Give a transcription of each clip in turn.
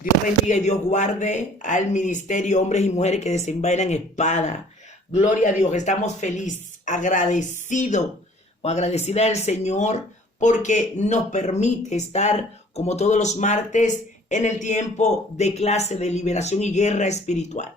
Dios bendiga y Dios guarde al ministerio, hombres y mujeres que desenvainan espada. Gloria a Dios, estamos felices, agradecidos o agradecida del Señor porque nos permite estar como todos los martes en el tiempo de clase de liberación y guerra espiritual.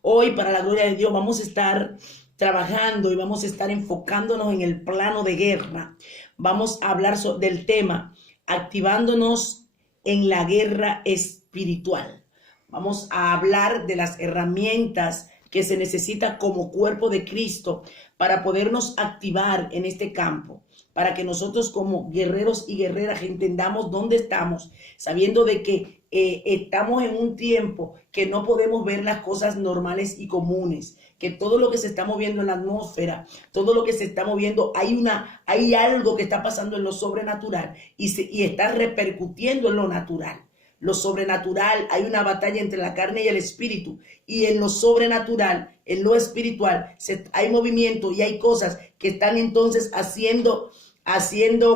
Hoy, para la gloria de Dios, vamos a estar trabajando y vamos a estar enfocándonos en el plano de guerra. Vamos a hablar del tema activándonos en la guerra espiritual. Vamos a hablar de las herramientas que se necesita como cuerpo de Cristo para podernos activar en este campo, para que nosotros como guerreros y guerreras entendamos dónde estamos, sabiendo de que estamos en un tiempo que no podemos ver las cosas normales y comunes, que todo lo que se está moviendo en la atmósfera, todo lo que se está moviendo, hay algo que está pasando en lo sobrenatural y está repercutiendo en lo natural. Lo sobrenatural, hay una batalla entre la carne y el espíritu, y en lo sobrenatural, en lo espiritual, hay movimiento y hay cosas que están entonces haciendo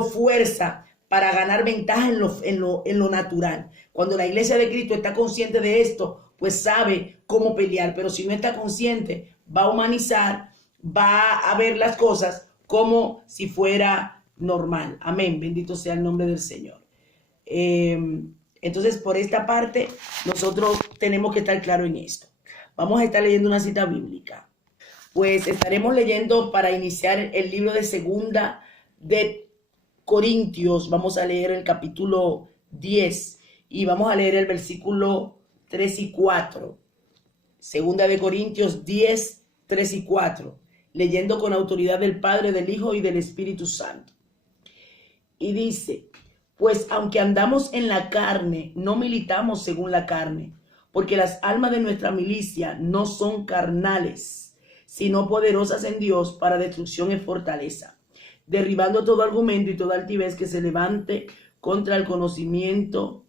fuerza para ganar ventaja en lo natural. Cuando la iglesia de Cristo está consciente de esto, pues sabe cómo pelear, pero si no está consciente, va a humanizar, va a ver las cosas como si fuera normal. Amén, bendito sea el nombre del Señor. Entonces, por esta parte, nosotros tenemos que estar claros en esto. Vamos a estar leyendo una cita bíblica. Pues estaremos leyendo para iniciar el libro de Segunda de Corintios. Vamos a leer el capítulo 10 y vamos a leer el versículo 3 y 4. Segunda de Corintios 10, 3 y 4. Leyendo con autoridad del Padre, del Hijo y del Espíritu Santo. Y dice: pues aunque andamos en la carne, no militamos según la carne, porque las armas de nuestra milicia no son carnales, sino poderosas en Dios para destrucción y fortaleza, derribando todo argumento y toda altivez que se levante contra el conocimiento.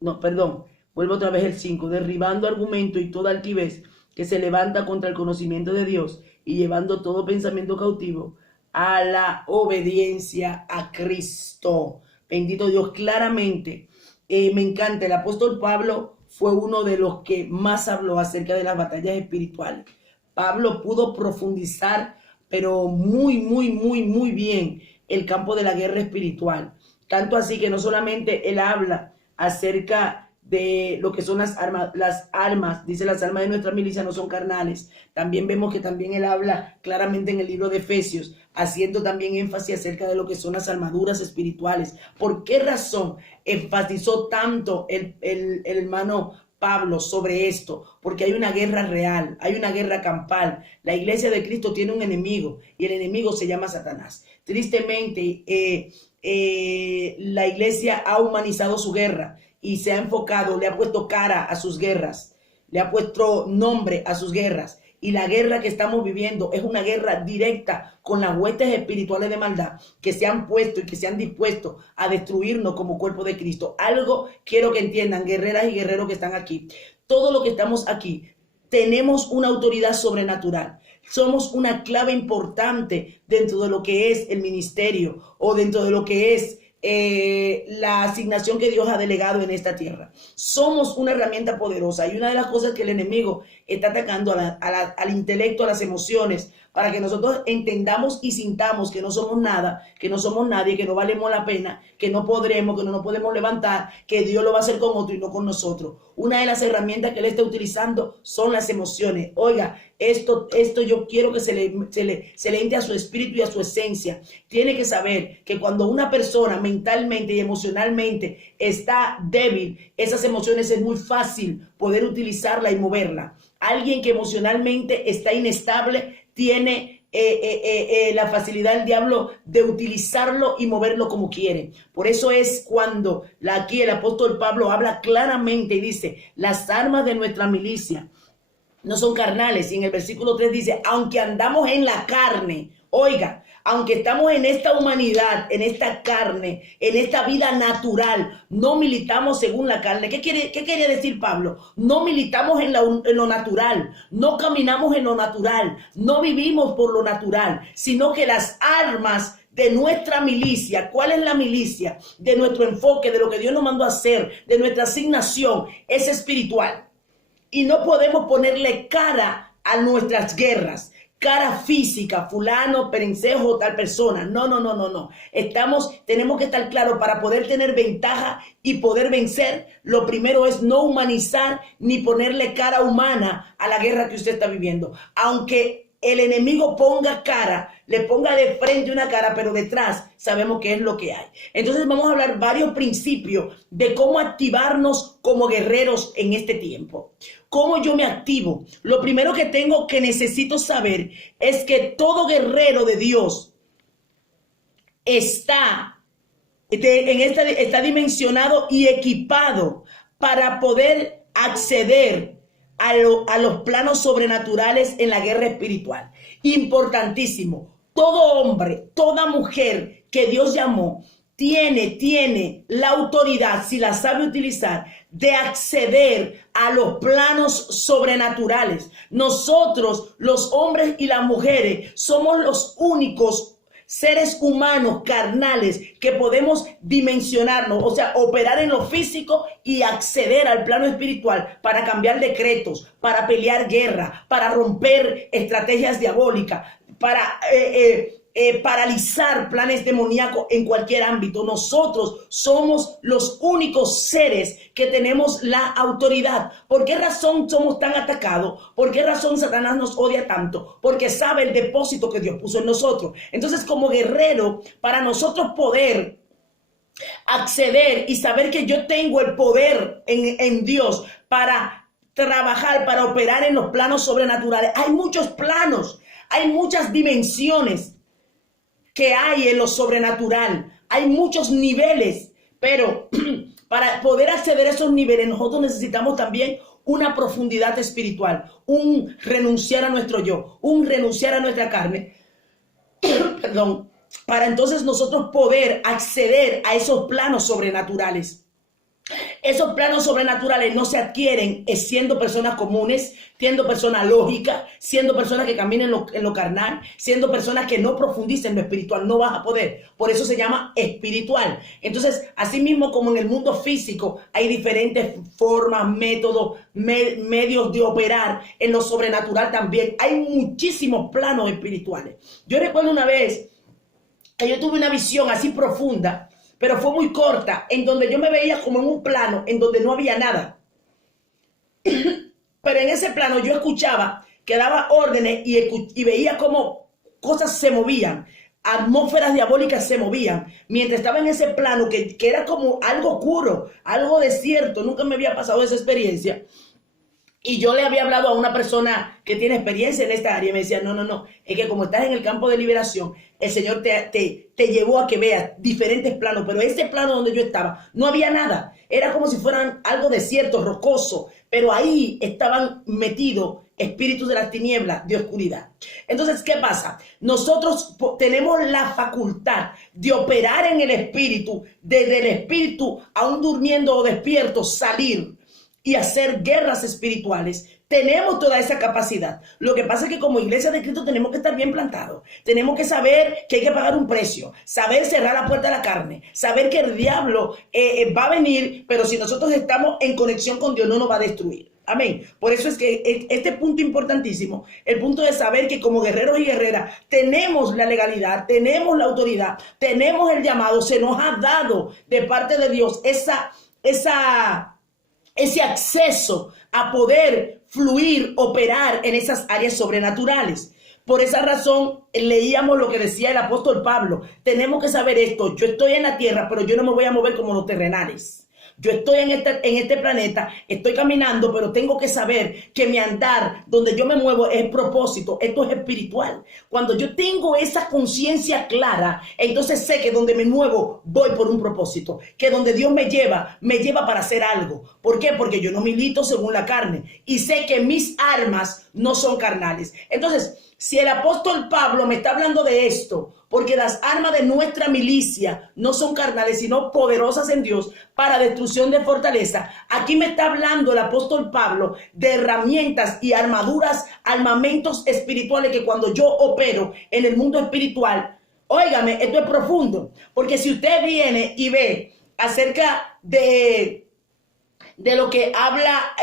Vuelvo otra vez el 5. Derribando argumento y toda altivez que se levanta contra el conocimiento de Dios y llevando todo pensamiento cautivo a la obediencia a Cristo. Bendito Dios, claramente. Me encanta, el apóstol Pablo fue uno de los que más habló acerca de las batallas espirituales. Pablo pudo profundizar, pero muy bien, el campo de la guerra espiritual. Tanto así que no solamente él habla acerca de lo que son las armas, dice las armas de nuestra milicia no son carnales. También vemos que también él habla claramente en el libro de Efesios, haciendo también énfasis acerca de lo que son las armaduras espirituales. ¿Por qué razón enfatizó tanto el hermano Pablo sobre esto? Porque hay una guerra real, hay una guerra campal. La iglesia de Cristo tiene un enemigo y el enemigo se llama Satanás. Tristemente, la iglesia ha humanizado su guerra y se ha enfocado, le ha puesto cara a sus guerras, le ha puesto nombre a sus guerras. Y la guerra que estamos viviendo es una guerra directa con las huestes espirituales de maldad que se han puesto y que se han dispuesto a destruirnos como cuerpo de Cristo. Algo quiero que entiendan, guerreras y guerreros que están aquí. Todo lo que estamos aquí, tenemos una autoridad sobrenatural. Somos una clave importante dentro de lo que es el ministerio o dentro de lo que es la asignación que Dios ha delegado en esta tierra. Somos una herramienta poderosa y una de las cosas que el enemigo está atacando al intelecto, a las emociones, para que nosotros entendamos y sintamos que no somos nada, que no somos nadie, que no valemos la pena, que no podremos, que no nos podemos levantar, que Dios lo va a hacer con otro y no con nosotros. Una de las herramientas que él está utilizando son las emociones. Oiga, esto yo quiero que se le entre a su espíritu y a su esencia. Tiene que saber que cuando una persona mentalmente y emocionalmente está débil, esas emociones es muy fácil poder utilizarla y moverla. Alguien que emocionalmente está inestable tiene la facilidad del diablo de utilizarlo y moverlo como quiere. Por eso es cuando aquí el apóstol Pablo habla claramente y dice: las armas de nuestra milicia no son carnales. Y en el versículo 3 dice: aunque andamos en la carne. Oiga, aunque estamos en esta humanidad, en esta carne, en esta vida natural, no militamos según la carne. ¿Qué quería decir Pablo? No militamos en lo natural, no caminamos en lo natural, no vivimos por lo natural, sino que las armas de nuestra milicia. ¿Cuál es la milicia? De nuestro enfoque, de lo que Dios nos mandó a hacer, de nuestra asignación, es espiritual. Y no podemos ponerle cara a nuestras guerras, cara física, fulano, perencejo, tal persona. No. Tenemos que estar claros para poder tener ventaja y poder vencer. Lo primero es no humanizar ni ponerle cara humana a la guerra que usted está viviendo. Aunque el enemigo ponga cara, le ponga de frente una cara, pero detrás sabemos qué es lo que hay. Entonces vamos a hablar varios principios de cómo activarnos como guerreros en este tiempo. ¿Cómo yo me activo? Lo primero que necesito saber es que todo guerrero de Dios está dimensionado y equipado para poder acceder a los planos sobrenaturales en la guerra espiritual. Importantísimo. Todo hombre, toda mujer que Dios llamó, tiene la autoridad, si la sabe utilizar, de acceder a los planos sobrenaturales. Nosotros, los hombres y las mujeres, somos los únicos seres humanos carnales que podemos dimensionarnos, o sea, operar en lo físico y acceder al plano espiritual para cambiar decretos, para pelear guerra, para romper estrategias diabólicas, para paralizar planes demoníacos en cualquier ámbito. Nosotros somos los únicos seres que tenemos la autoridad. ¿Por qué razón somos tan atacados? ¿Por qué razón Satanás nos odia tanto? Porque sabe el depósito que Dios puso en nosotros. Entonces, como guerrero, para nosotros poder acceder y saber que yo tengo el poder en Dios para trabajar, para operar en los planos sobrenaturales, hay muchos planos, hay muchas dimensiones que hay en lo sobrenatural. Hay muchos niveles, pero para poder acceder a esos niveles nosotros necesitamos también una profundidad espiritual, un renunciar a nuestro yo, un renunciar a nuestra carne, perdón, para entonces nosotros poder acceder a esos planos sobrenaturales. Esos planos sobrenaturales no se adquieren siendo personas comunes, siendo personas lógicas, siendo personas que caminen en lo carnal, siendo personas que no profundicen en lo espiritual. No vas a poder. Por eso se llama espiritual. Entonces, así mismo como en el mundo físico hay diferentes formas, métodos, medios de operar, en lo sobrenatural también hay muchísimos planos espirituales. Yo recuerdo una vez que yo tuve una visión así profunda, pero fue muy corta, en donde yo me veía como en un plano en donde no había nada. Pero en ese plano yo escuchaba que daba órdenes y veía cómo cosas se movían, atmósferas diabólicas se movían, mientras estaba en ese plano que era como algo oscuro, algo desierto. Nunca me había pasado esa experiencia. Y yo le había hablado a una persona que tiene experiencia en esta área y me decía, no, es que como estás en el campo de liberación, el Señor te llevó a que veas diferentes planos, pero ese plano donde yo estaba no había nada, era como si fueran algo desierto, rocoso, pero ahí estaban metidos espíritus de las tinieblas, de oscuridad. Entonces, ¿qué pasa? Nosotros tenemos la facultad de operar en el espíritu, desde el espíritu, aún durmiendo o despierto, salir y hacer guerras espirituales. Tenemos toda esa capacidad. Lo que pasa es que como iglesia de Cristo tenemos que estar bien plantados. Tenemos que saber que hay que pagar un precio, saber cerrar la puerta a la carne, saber que el diablo va a venir, pero si nosotros estamos en conexión con Dios no nos va a destruir. Amén. Por eso es que este punto importantísimo, el punto de saber que como guerreros y guerreras tenemos la legalidad, tenemos la autoridad, tenemos el llamado, se nos ha dado de parte de Dios ese acceso a poder fluir, operar en esas áreas sobrenaturales. Por esa razón leíamos lo que decía el apóstol Pablo. Tenemos que saber esto. Yo estoy en la tierra, pero yo no me voy a mover como los terrenales. Yo estoy en este planeta, estoy caminando, pero tengo que saber que mi andar, donde yo me muevo, es propósito. Esto es espiritual. Cuando yo tengo esa conciencia clara, entonces sé que donde me muevo, voy por un propósito. Que donde Dios me lleva para hacer algo. ¿Por qué? Porque yo no milito según la carne. Y sé que mis armas no son carnales. Entonces, si el apóstol Pablo me está hablando de esto, porque las armas de nuestra milicia no son carnales, sino poderosas en Dios para destrucción de fortaleza. Aquí me está hablando el apóstol Pablo de herramientas y armaduras, armamentos espirituales que cuando yo opero en el mundo espiritual, Óigame, esto es profundo, porque si usted viene y ve acerca de lo que habla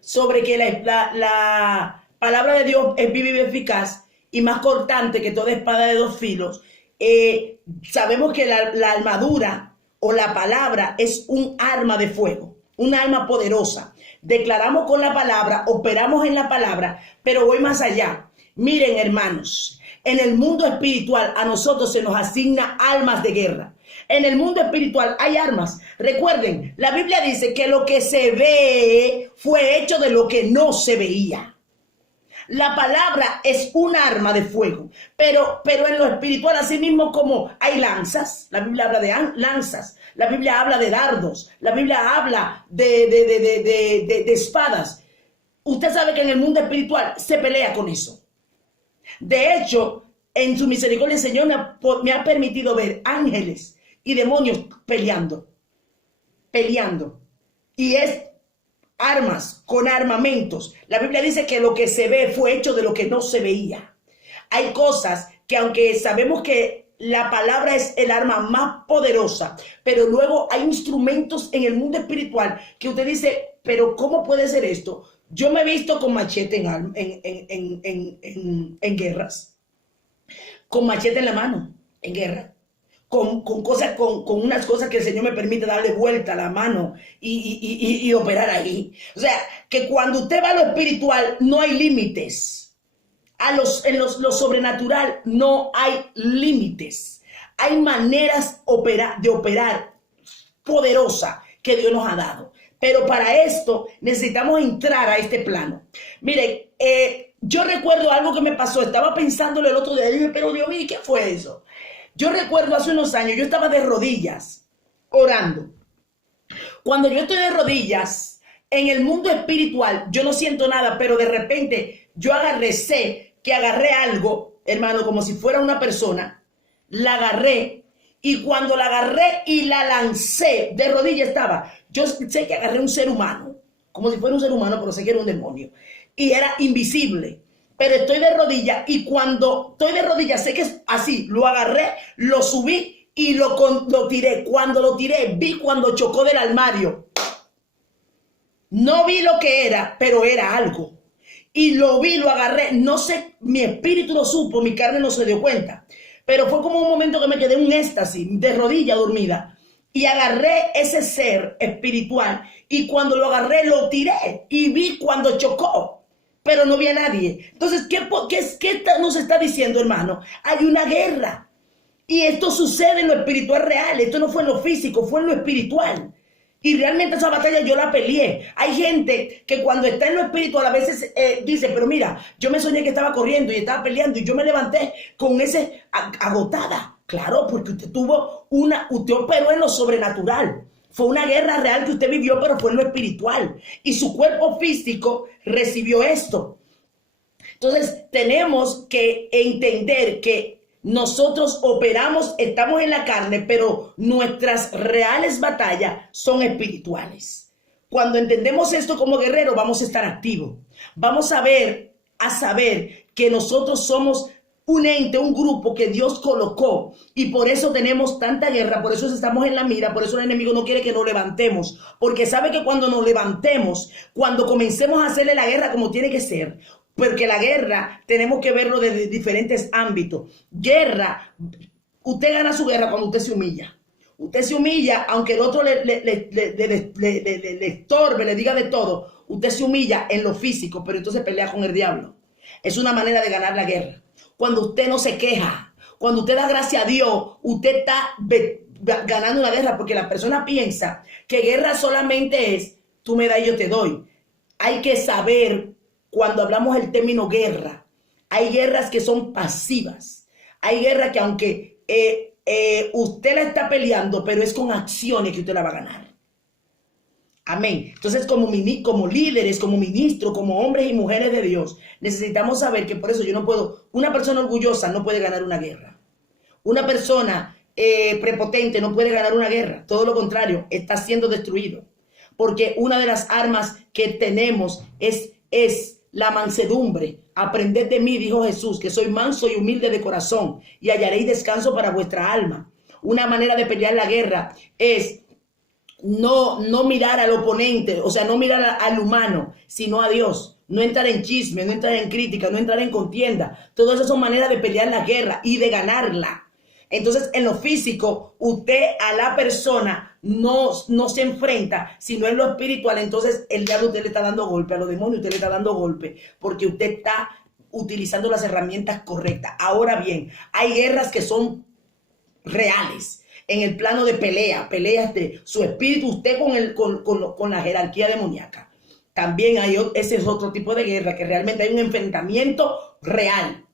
sobre que la palabra de Dios es viva y eficaz y más cortante que toda espada de dos filos, sabemos que la armadura o la palabra es un arma de fuego, un arma poderosa. Declaramos con la palabra, operamos en la palabra, pero voy más allá. Miren, hermanos, en el mundo espiritual a nosotros se nos asigna armas de guerra. En el mundo espiritual hay armas. Recuerden, la Biblia dice que lo que se ve fue hecho de lo que no se veía. La palabra es un arma de fuego, pero en lo espiritual, así mismo como hay lanzas, la Biblia habla de lanzas, la Biblia habla de dardos, la Biblia habla de espadas. Usted sabe que en el mundo espiritual se pelea con eso. De hecho, en su misericordia el Señor me ha permitido ver ángeles y demonios peleando. Y es armas con armamentos. La Biblia dice que lo que se ve fue hecho de lo que no se veía. Hay cosas que aunque sabemos que la palabra es el arma más poderosa, pero luego hay instrumentos en el mundo espiritual que usted dice, pero ¿cómo puede ser esto? Yo me he visto con machete en guerras, con machete en la mano, en guerra. Con unas cosas que el Señor me permite darle vuelta a la mano y operar ahí. O sea, que cuando usted va a lo espiritual no hay límites. En lo sobrenatural no hay límites. Hay maneras de operar poderosa que Dios nos ha dado. Pero para esto necesitamos entrar a este plano. Miren, yo recuerdo algo que me pasó. Estaba pensándolo el otro día y dije, pero Dios mío, ¿qué fue eso? Yo recuerdo hace unos años, yo estaba de rodillas, orando. Cuando yo estoy de rodillas, en el mundo espiritual, yo no siento nada, pero de repente yo sé que agarré algo, hermano, como si fuera una persona, la agarré, y cuando la agarré y la lancé, de rodillas estaba, yo sé que agarré un ser humano, como si fuera un ser humano, pero sé que era un demonio, y era invisible. Pero estoy de rodillas y cuando estoy de rodillas sé que es así, lo agarré, lo subí y lo tiré. Cuando lo tiré, vi cuando chocó del armario. No vi lo que era, pero era algo. Y lo vi, lo agarré. No sé, mi espíritu lo supo, mi carne no se dio cuenta. Pero fue como un momento que me quedé en un éxtasis, de rodilla dormida. Y agarré ese ser espiritual y cuando lo agarré, lo tiré y vi cuando chocó. Pero no vi a nadie. Entonces, ¿qué nos está diciendo, hermano? Hay una guerra. Y esto sucede en lo espiritual real. Esto no fue en lo físico, fue en lo espiritual. Y realmente esa batalla yo la peleé. Hay gente que cuando está en lo espiritual a veces dice, pero mira, yo me soñé que estaba corriendo y estaba peleando y yo me levanté con ese agotada. Claro, porque usted operó en lo sobrenatural. Fue una guerra real que usted vivió, pero fue en lo espiritual. Y su cuerpo físico recibió esto. Entonces, tenemos que entender que nosotros operamos, estamos en la carne, pero nuestras reales batallas son espirituales. Cuando entendemos esto como guerreros, vamos a estar activos. Vamos a saber que nosotros somos un ente, un grupo que Dios colocó y por eso tenemos tanta guerra, por eso estamos en la mira, por eso el enemigo no quiere que nos levantemos, porque sabe que cuando nos levantemos, cuando comencemos a hacerle la guerra como tiene que ser, porque la guerra tenemos que verlo desde diferentes ámbitos. Guerra, usted gana su guerra cuando usted se humilla. Usted se humilla, aunque el otro le estorbe, le diga de todo, usted se humilla en lo físico, pero entonces pelea con el diablo. Es una manera de ganar la guerra. Cuando usted no se queja, cuando usted da gracia a Dios, usted está ganando una guerra, porque la persona piensa que guerra solamente es tú me das y yo te doy. Hay que saber, cuando hablamos del término guerra, hay guerras que son pasivas. Hay guerras que aunque usted la está peleando, pero es con acciones que usted la va a ganar. Amén. Entonces, como líderes, como ministros, como hombres y mujeres de Dios, necesitamos saber que por eso una persona orgullosa no puede ganar una guerra. Una persona prepotente no puede ganar una guerra. Todo lo contrario, está siendo destruido. Porque una de las armas que tenemos es la mansedumbre. Aprended de mí, dijo Jesús, que soy manso y humilde de corazón, y hallaréis descanso para vuestra alma. Una manera de pelear la guerra es no mirar al oponente, o sea, no mirar al humano, sino a Dios. No entrar en chisme, no entrar en crítica, no entrar en contienda. Todas esas son maneras de pelear la guerra y de ganarla. Entonces, en lo físico, usted a la persona no se enfrenta, sino en lo espiritual. Entonces, el diablo usted le está dando golpe, a los demonios usted le está dando golpe, porque usted está utilizando las herramientas correctas. Ahora bien, hay guerras que son reales. En el plano de peleas de su espíritu, usted con la jerarquía demoníaca. También ese es otro tipo de guerra, que realmente hay un enfrentamiento real.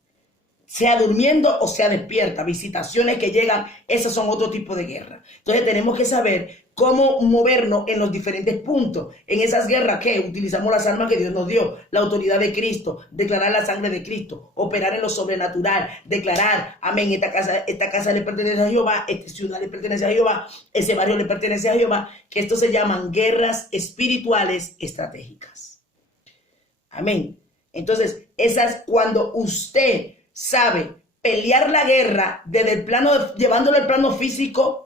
Sea durmiendo o sea despierta, visitaciones que llegan, esos son otro tipo de guerra. Entonces tenemos que saber cómo movernos en los diferentes puntos. En esas guerras que utilizamos las armas que Dios nos dio, la autoridad de Cristo, declarar la sangre de Cristo, operar en lo sobrenatural, declarar, amén, esta casa le pertenece a Jehová, esta ciudad le pertenece a Jehová, ese barrio le pertenece a Jehová, que esto se llaman guerras espirituales estratégicas. Amén. Entonces, esas cuando usted sabe pelear la guerra desde el plano, llevándolo al plano físico,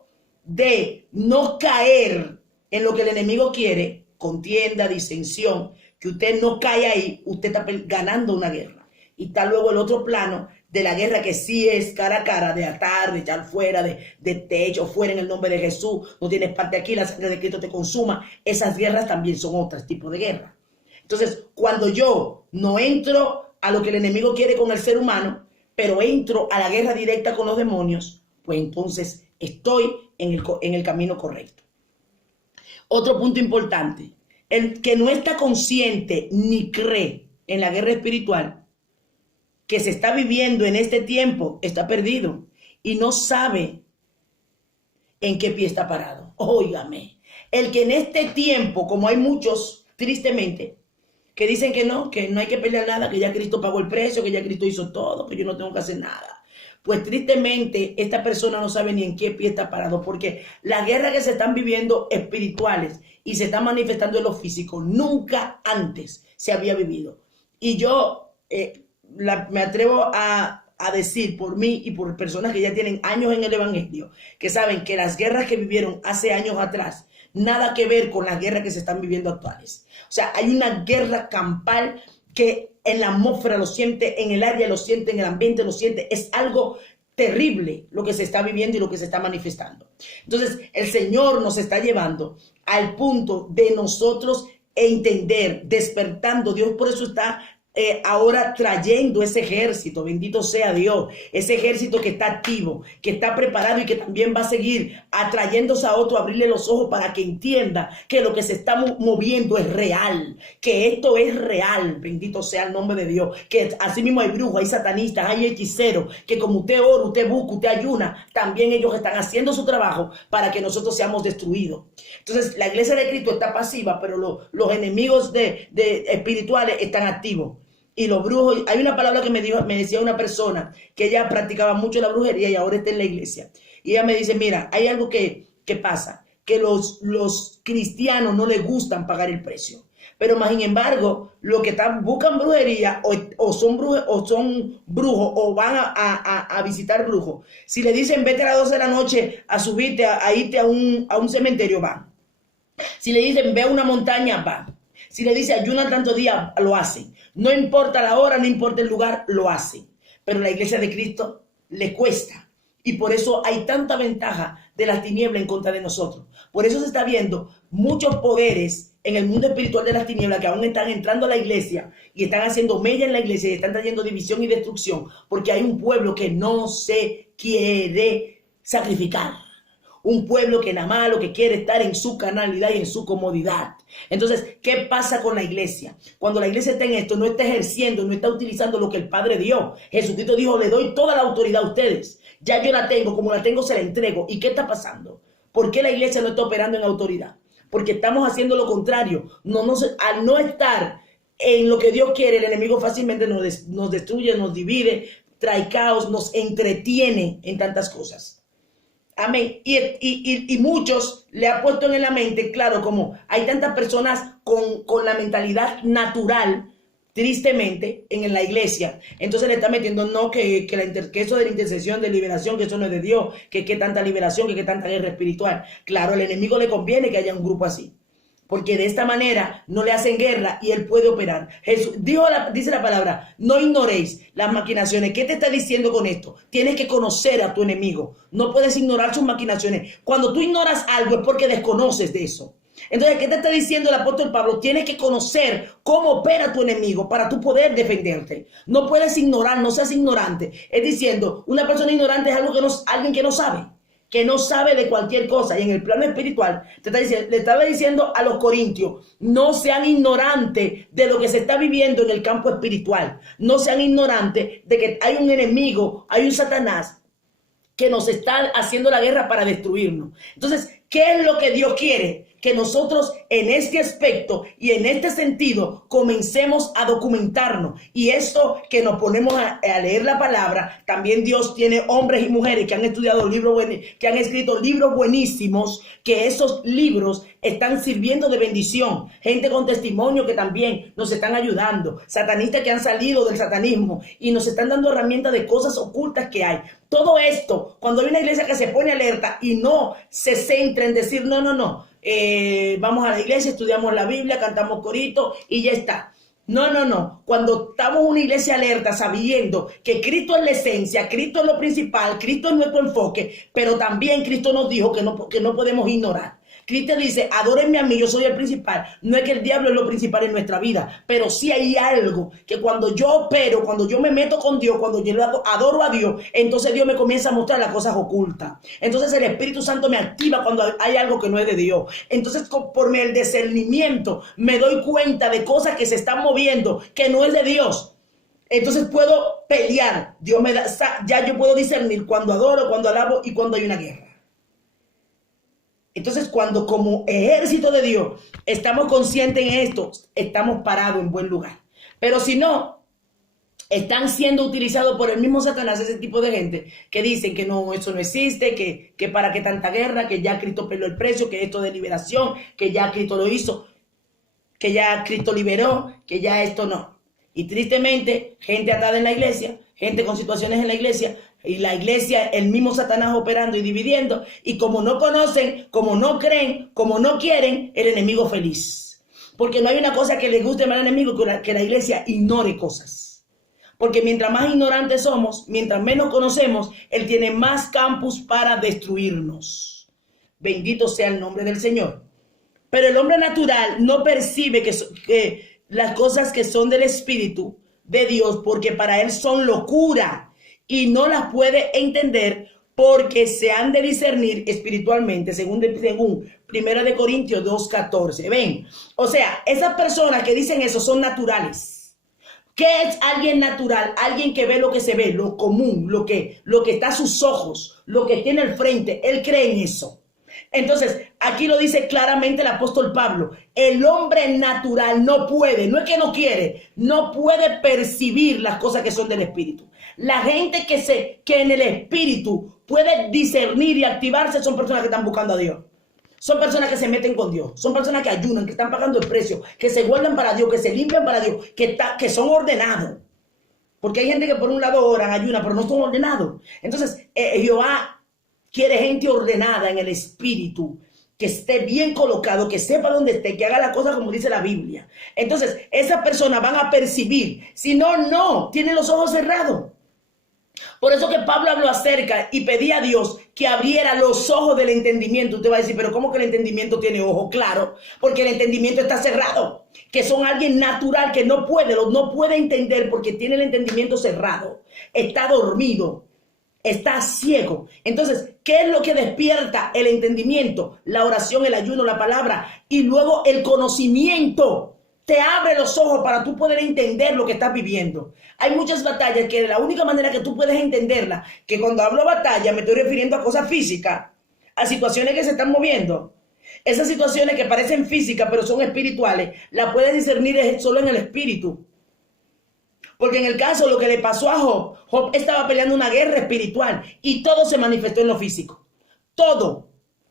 de no caer en lo que el enemigo quiere, contienda, disensión, que usted no cae ahí, usted está ganando una guerra. Y está luego el otro plano de la guerra que sí es cara a cara, de atar, de echar fuera, de techo, fuera en el nombre de Jesús, no tienes parte aquí, la sangre de Cristo te consuma. Esas guerras también son otros tipos de guerra. Entonces, cuando yo no entro a lo que el enemigo quiere con el ser humano, pero entro a la guerra directa con los demonios, pues entonces estoy en el camino correcto. Otro punto importante, el que no está consciente ni cree en la guerra espiritual que se está viviendo en este tiempo, está perdido y no sabe en qué pie está parado. Óigame, el que en este tiempo, como hay muchos, tristemente, que dicen que no hay que pelear nada, que ya Cristo pagó el precio, que ya Cristo hizo todo, que yo no tengo que hacer nada. Pues tristemente esta persona no sabe ni en qué pie está parado, porque las guerras que se están viviendo espirituales y se están manifestando en lo físico, nunca antes se había vivido. Y yo me atrevo a decir por mí y por personas que ya tienen años en el evangelio, que saben que las guerras que vivieron hace años atrás, nada que ver con las guerras que se están viviendo actuales. O sea, hay una guerra campal que en la atmósfera lo siente, en el área lo siente, en el ambiente lo siente. Es algo terrible lo que se está viviendo y lo que se está manifestando. Entonces, el Señor nos está llevando al punto de nosotros entender, despertando. Dios por eso está ahora trayendo ese ejército, bendito sea Dios, ese ejército que está activo, que está preparado y que también va a seguir atrayéndose a otro, abrirle los ojos para que entienda que lo que se está moviendo es real, que esto es real, bendito sea el nombre de Dios, que así mismo hay brujos, hay satanistas, hay hechiceros, que como usted ora, usted busca, usted ayuna, también ellos están haciendo su trabajo para que nosotros seamos destruidos. Entonces la iglesia de Cristo está pasiva, pero los enemigos espirituales están activos. Y los brujos, hay una palabra que me decía una persona que ella practicaba mucho la brujería y ahora está en la iglesia. Y ella me dice, mira, hay algo que pasa, que los cristianos no les gustan pagar el precio. Pero más sin embargo, los que buscan brujería o son brujos o van a visitar brujos, si le dicen vete a las 12 de la noche a subirte, a irte a un cementerio, van. Si le dicen ve a una montaña, van. Si le dicen ayuna tantos días, lo hacen. No importa la hora, no importa el lugar, lo hacen. Pero la iglesia de Cristo le cuesta. Y por eso hay tanta ventaja de las tinieblas en contra de nosotros. Por eso se está viendo muchos poderes en el mundo espiritual de las tinieblas que aún están entrando a la iglesia y están haciendo mella en la iglesia y están trayendo división y destrucción. Porque hay un pueblo que no se quiere sacrificar. Un pueblo que nada más lo que quiere estar en su carnalidad y en su comodidad. Entonces, ¿qué pasa con la iglesia? Cuando la iglesia está en esto, no está ejerciendo, no está utilizando lo que el Padre dio. Jesucristo dijo, le doy toda la autoridad a ustedes. Ya yo la tengo, como la tengo se la entrego. ¿Y qué está pasando? ¿Por qué la iglesia no está operando en autoridad? Porque estamos haciendo lo contrario. Al no estar en lo que Dios quiere, el enemigo fácilmente nos destruye, nos divide, trae caos, nos entretiene en tantas cosas. Amén. Y muchos le ha puesto en la mente, claro, como hay tantas personas con la mentalidad natural, tristemente, en la iglesia. Entonces le está metiendo, no, que eso de la intercesión, de liberación, que eso no es de Dios, que tanta liberación, que tanta guerra espiritual. Claro, al enemigo le conviene que haya un grupo así, porque de esta manera no le hacen guerra y él puede operar. Jesús dice la palabra, no ignoréis las maquinaciones. ¿Qué te está diciendo con esto? Tienes que conocer a tu enemigo. No puedes ignorar sus maquinaciones. Cuando tú ignoras algo es porque desconoces de eso. Entonces, ¿qué te está diciendo el apóstol Pablo? Tienes que conocer cómo opera tu enemigo para tú poder defenderte. No puedes ignorar, no seas ignorante. Es diciendo, una persona ignorante es alguien que no sabe de cualquier cosa. Y en el plano espiritual, le estaba diciendo a los corintios, no sean ignorantes de lo que se está viviendo en el campo espiritual. No sean ignorantes de que hay un enemigo, hay un Satanás que nos está haciendo la guerra para destruirnos. Entonces, ¿qué es lo que Dios quiere? Que nosotros en este aspecto y en este sentido comencemos a documentarnos. Y esto que nos ponemos a leer la palabra, también Dios tiene hombres y mujeres que han estudiado libros, que han escrito libros buenísimos, que esos libros están sirviendo de bendición. Gente con testimonio que también nos están ayudando. Satanistas que han salido del satanismo y nos están dando herramientas de cosas ocultas que hay. Todo esto, cuando hay una iglesia que se pone alerta y no se centra en decir, no, vamos a la iglesia, estudiamos la Biblia, cantamos corito y ya está. No. Cuando estamos en una iglesia alerta, sabiendo que Cristo es la esencia, Cristo es lo principal, Cristo es nuestro enfoque, pero también Cristo nos dijo que no podemos ignorar. Cristo dice, adórenme a mí, yo soy el principal. No es que el diablo es lo principal en nuestra vida, pero sí hay algo que cuando yo opero, cuando yo me meto con Dios, cuando yo adoro a Dios, entonces Dios me comienza a mostrar las cosas ocultas. Entonces el Espíritu Santo me activa cuando hay algo que no es de Dios. Entonces por el discernimiento me doy cuenta de cosas que se están moviendo, que no es de Dios. Entonces puedo pelear. Dios me da, ya yo puedo discernir cuando adoro, cuando alabo y cuando hay una guerra. Entonces, cuando como ejército de Dios estamos conscientes en esto, estamos parados en buen lugar. Pero si no, están siendo utilizados por el mismo Satanás, ese tipo de gente que dicen que no, eso no existe, que para qué tanta guerra, que ya Cristo peleó el precio, que esto de liberación, que ya Cristo lo hizo, que ya Cristo liberó, que ya esto no. Y tristemente, gente atada en la iglesia, gente con situaciones en la iglesia, y la iglesia, el mismo Satanás operando y dividiendo, y como no conocen, como no creen, como no quieren, el enemigo feliz. Porque no hay una cosa que le guste más al enemigo que la iglesia ignore cosas. Porque mientras más ignorantes somos, mientras menos conocemos, él tiene más campus para destruirnos. Bendito sea el nombre del Señor. Pero el hombre natural no percibe que las cosas que son del Espíritu de Dios, porque para él son locura. Y no las puede entender porque se han de discernir espiritualmente, según 1 Corintios 2:14. Ven, o sea, esas personas que dicen eso son naturales. ¿Qué es alguien natural? Alguien que ve lo que se ve, lo común, lo que está a sus ojos, lo que tiene al frente. Él cree en eso. Entonces, aquí lo dice claramente el apóstol Pablo. El hombre natural no puede, no es que no quiere, no puede percibir las cosas que son del Espíritu. La gente que en el Espíritu puede discernir y activarse son personas que están buscando a Dios. Son personas que se meten con Dios. Son personas que ayunan, que están pagando el precio, que se guardan para Dios, que se limpian para Dios, que son ordenados. Porque hay gente que por un lado oran, ayunan, pero no son ordenados. Entonces, Jehová quiere gente ordenada en el Espíritu, que esté bien colocado, que sepa dónde esté, que haga la cosa como dice la Biblia. Entonces, esas personas van a percibir. Si no, tienen los ojos cerrados. Por eso que Pablo habló acerca y pedía a Dios que abriera los ojos del entendimiento. Usted va a decir, pero ¿cómo que el entendimiento tiene ojo? Claro, porque el entendimiento está cerrado. Que son alguien natural que no puede entender porque tiene el entendimiento cerrado. Está dormido, está ciego. Entonces, ¿qué es lo que despierta el entendimiento? La oración, el ayuno, la palabra y luego el conocimiento. Te abre los ojos para tú poder entender lo que estás viviendo. Hay muchas batallas que la única manera que tú puedes entenderla, que cuando hablo batalla me estoy refiriendo a cosas físicas, a situaciones que se están moviendo. Esas situaciones que parecen físicas pero son espirituales, las puedes discernir solo en el espíritu. Porque en el caso, lo que le pasó a Job estaba peleando una guerra espiritual y todo se manifestó en lo físico. Todo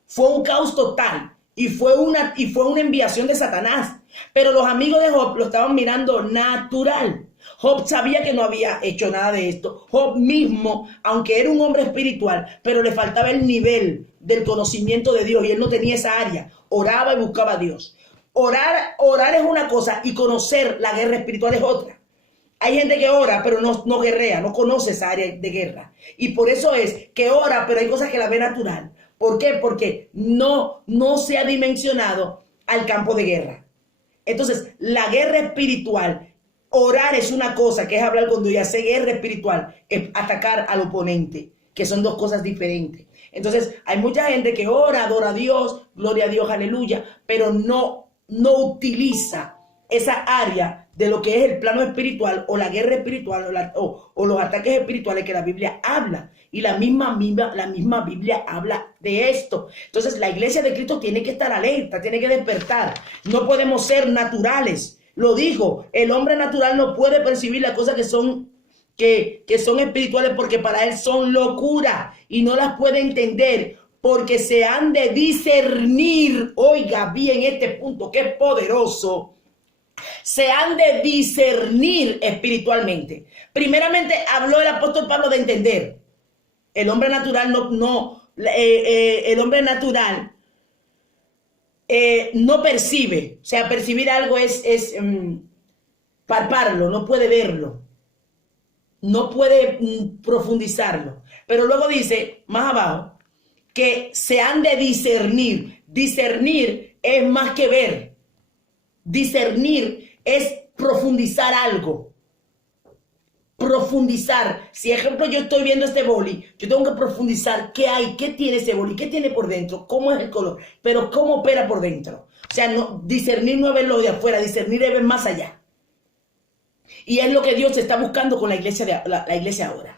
fue un caos total y fue una enviación de Satanás. Pero los amigos de Job lo estaban mirando natural. Job sabía que no había hecho nada de esto. Job mismo, aunque era un hombre espiritual, pero le faltaba el nivel del conocimiento de Dios y él no tenía esa área. Oraba y buscaba a Dios. Orar es una cosa y conocer la guerra espiritual es otra. Hay gente que ora, pero no guerrea, no conoce esa área de guerra. Y por eso es que ora, pero hay cosas que la ve natural. ¿Por qué? Porque no se ha dimensionado al campo de guerra. Entonces, la guerra espiritual, orar es una cosa, que es hablar con Dios, y hacer guerra espiritual es atacar al oponente, que son dos cosas diferentes. Entonces, hay mucha gente que ora, adora a Dios, gloria a Dios, aleluya, pero no utiliza esa área de lo que es el plano espiritual o la guerra espiritual o los ataques espirituales que la Biblia habla. Y la misma Biblia habla de esto. Entonces la iglesia de Cristo tiene que estar alerta, tiene que despertar. No podemos ser naturales. Lo dijo, el hombre natural no puede percibir las cosas que son espirituales porque para él son locura y no las puede entender porque se han de discernir. Oiga bien este punto que es poderoso. Se han de discernir espiritualmente. Primeramente habló el apóstol Pablo de entender. El hombre natural el hombre natural no percibe. O sea, percibir algo es palparlo, no puede verlo, no puede profundizarlo. Pero luego dice más abajo que se han de discernir. Discernir es más que ver. Discernir es profundizar algo. Profundizar. Si, ejemplo, yo estoy viendo este boli, yo tengo que profundizar qué hay, qué tiene ese boli, qué tiene por dentro, cómo es el color, pero cómo opera por dentro. O sea, discernir no es verlo de afuera, discernir es ver más allá. Y es lo que Dios está buscando con la iglesia, la iglesia ahora.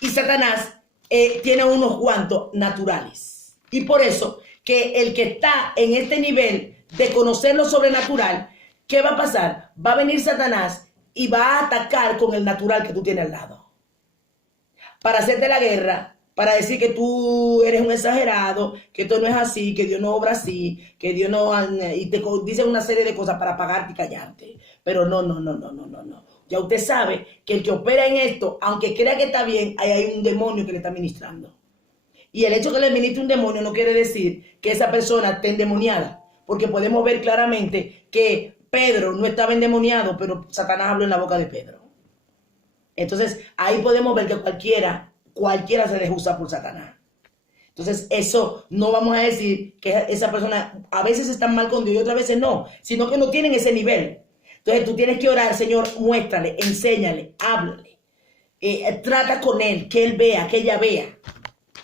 Y Satanás tiene unos guantos naturales. Y por eso que el que está en este nivel de conocer lo sobrenatural, ¿qué va a pasar? Va a venir Satanás y va a atacar con el natural que tú tienes al lado. Para hacerte la guerra, para decir que tú eres un exagerado, que esto no es así, que Dios no obra así, que Dios no... Y te dicen una serie de cosas para pagarte y callarte. Pero no. Ya usted sabe que el que opera en esto, aunque crea que está bien, hay un demonio que le está ministrando. Y el hecho de que le ministre un demonio no quiere decir que esa persona esté endemoniada. Porque podemos ver claramente que Pedro no estaba endemoniado, pero Satanás habló en la boca de Pedro. Entonces, ahí podemos ver que cualquiera se deja usar por Satanás. Entonces, eso no vamos a decir que esa persona a veces están mal con Dios y otras veces no, sino que no tienen ese nivel. Entonces, tú tienes que orar, Señor, muéstrale, enséñale, háblale, trata con él, que él vea, que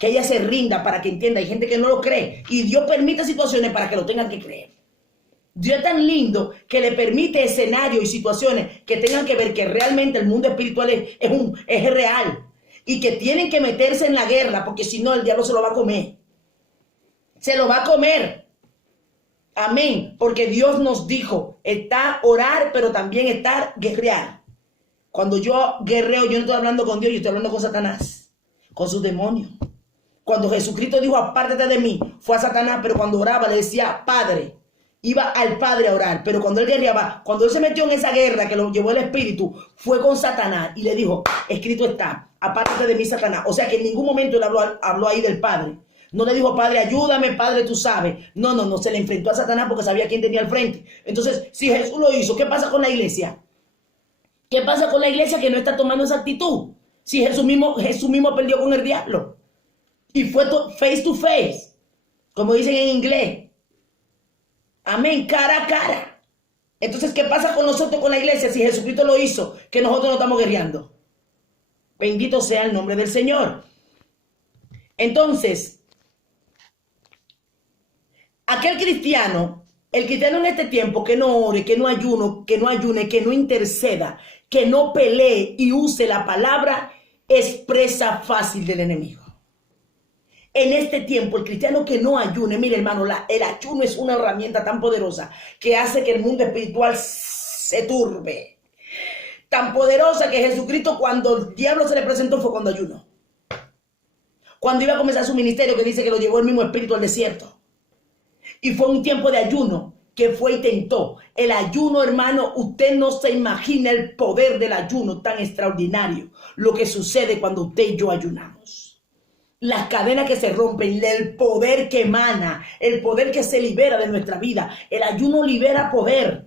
ella se rinda para que entienda. Hay gente que no lo cree y Dios permite situaciones para que lo tengan que creer. Dios es tan lindo que le permite escenarios y situaciones que tengan que ver que realmente el mundo espiritual es real y que tienen que meterse en la guerra porque si no el diablo se lo va a comer. Se lo va a comer. Amén. Porque Dios nos dijo, está orar, pero también estar guerrear. Cuando yo guerreo, yo no estoy hablando con Dios, yo estoy hablando con Satanás, con sus demonios. Cuando Jesucristo dijo, apártate de mí, fue a Satanás, pero cuando oraba le decía, Padre. Iba al Padre a orar, pero cuando él guerreaba, cuando él se metió en esa guerra que lo llevó el Espíritu, fue con Satanás y le dijo, escrito está, apártate de mí, Satanás. O sea que en ningún momento él habló ahí del Padre. No le dijo, Padre, ayúdame, Padre, tú sabes. No, se le enfrentó a Satanás porque sabía quién tenía al frente. Entonces, si Jesús lo hizo, ¿qué pasa con la iglesia? ¿Qué pasa con la iglesia que no está tomando esa actitud? Si Jesús mismo perdió con el diablo. Y fue face to face, como dicen en inglés. Amén, cara a cara. Entonces, ¿qué pasa con nosotros, con la iglesia? Si Jesucristo lo hizo, que nosotros no estamos guerreando. Bendito sea el nombre del Señor. Entonces, el cristiano en este tiempo que no ore, que no ayune, que no interceda, que no pelee y use la palabra, es presa fácil del enemigo. En este tiempo, el cristiano que no ayune, mire hermano, el ayuno es una herramienta tan poderosa que hace que el mundo espiritual se turbe. Tan poderosa que Jesucristo, cuando el diablo se le presentó, fue cuando ayunó. Cuando iba a comenzar su ministerio, que dice que lo llevó el mismo espíritu al desierto. Y fue un tiempo de ayuno. que fue y tentó. El ayuno, hermano, usted no se imagina el poder del ayuno tan extraordinario. Lo que sucede cuando usted y yo ayunamos. Las cadenas que se rompen, el poder que emana, el poder que se libera de nuestra vida. El ayuno libera poder.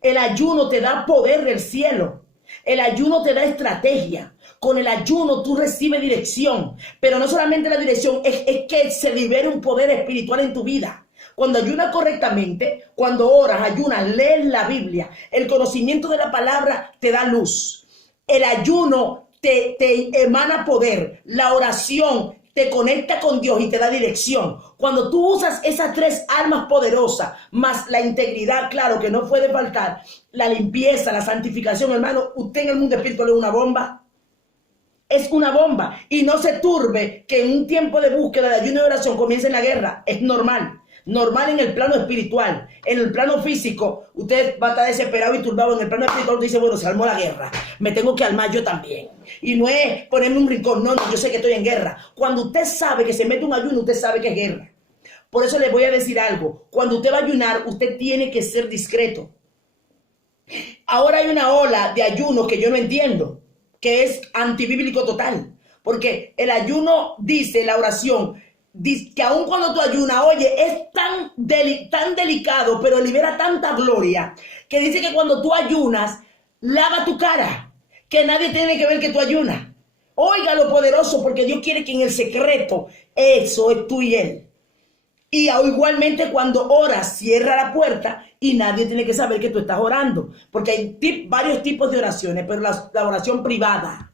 El ayuno te da poder del cielo. El ayuno te da estrategia. Con el ayuno tú recibes dirección. Pero no solamente la dirección, es que se libera un poder espiritual en tu vida. Cuando ayunas correctamente, cuando oras, ayunas, lees la Biblia, el conocimiento de la palabra te da luz. El ayuno te emana poder. La oración te conecta con Dios y te da dirección. Cuando tú usas esas tres armas poderosas, más la integridad, claro, que no puede faltar, la limpieza, la santificación, hermano, usted en el mundo espiritual es una bomba. Es una bomba. Y no se turbe que en un tiempo de búsqueda, de ayuno y oración comience la guerra. Es normal. Normal en el plano espiritual. En el plano físico, usted va a estar desesperado y turbado. En el plano espiritual usted dice, bueno, se armó la guerra. Me tengo que armar yo también. Y no es ponerme un rincón. No, yo sé que estoy en guerra. Cuando usted sabe que se mete un ayuno, usted sabe que es guerra. Por eso le voy a decir algo. Cuando usted va a ayunar, usted tiene que ser discreto. Ahora hay una ola de ayuno que yo no entiendo, que es antibíblico total. Porque el ayuno dice, la oración, dice que aun cuando tú ayunas, oye, es tan delicado, pero libera tanta gloria, que dice que cuando tú ayunas, lava tu cara, que nadie tiene que ver que tú ayunas. Oiga lo poderoso, porque Dios quiere que en el secreto, eso es tú y Él. Y igualmente cuando oras, cierra la puerta y nadie tiene que saber que tú estás orando. Porque hay varios tipos de oraciones, pero la oración privada,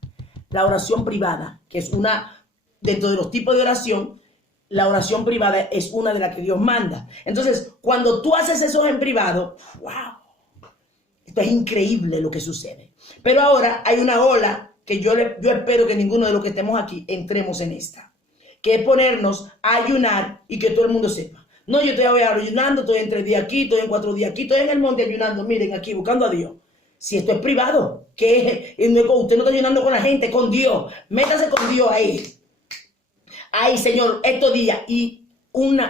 que es una, dentro de los tipos de oración, la oración privada es una de las que Dios manda. Entonces, cuando tú haces eso en privado, wow, esto es increíble lo que sucede. Pero ahora hay una ola que yo espero que ninguno de los que estemos aquí entremos en esta, que es ponernos a ayunar y que todo el mundo sepa. No, yo estoy ayunando, estoy en 3 días aquí, estoy en 4 días aquí, estoy en el monte ayunando, miren aquí, buscando a Dios. Si esto es privado, que usted no está ayunando con la gente, con Dios. Métase con Dios ahí. Ay, Señor, estos días. Y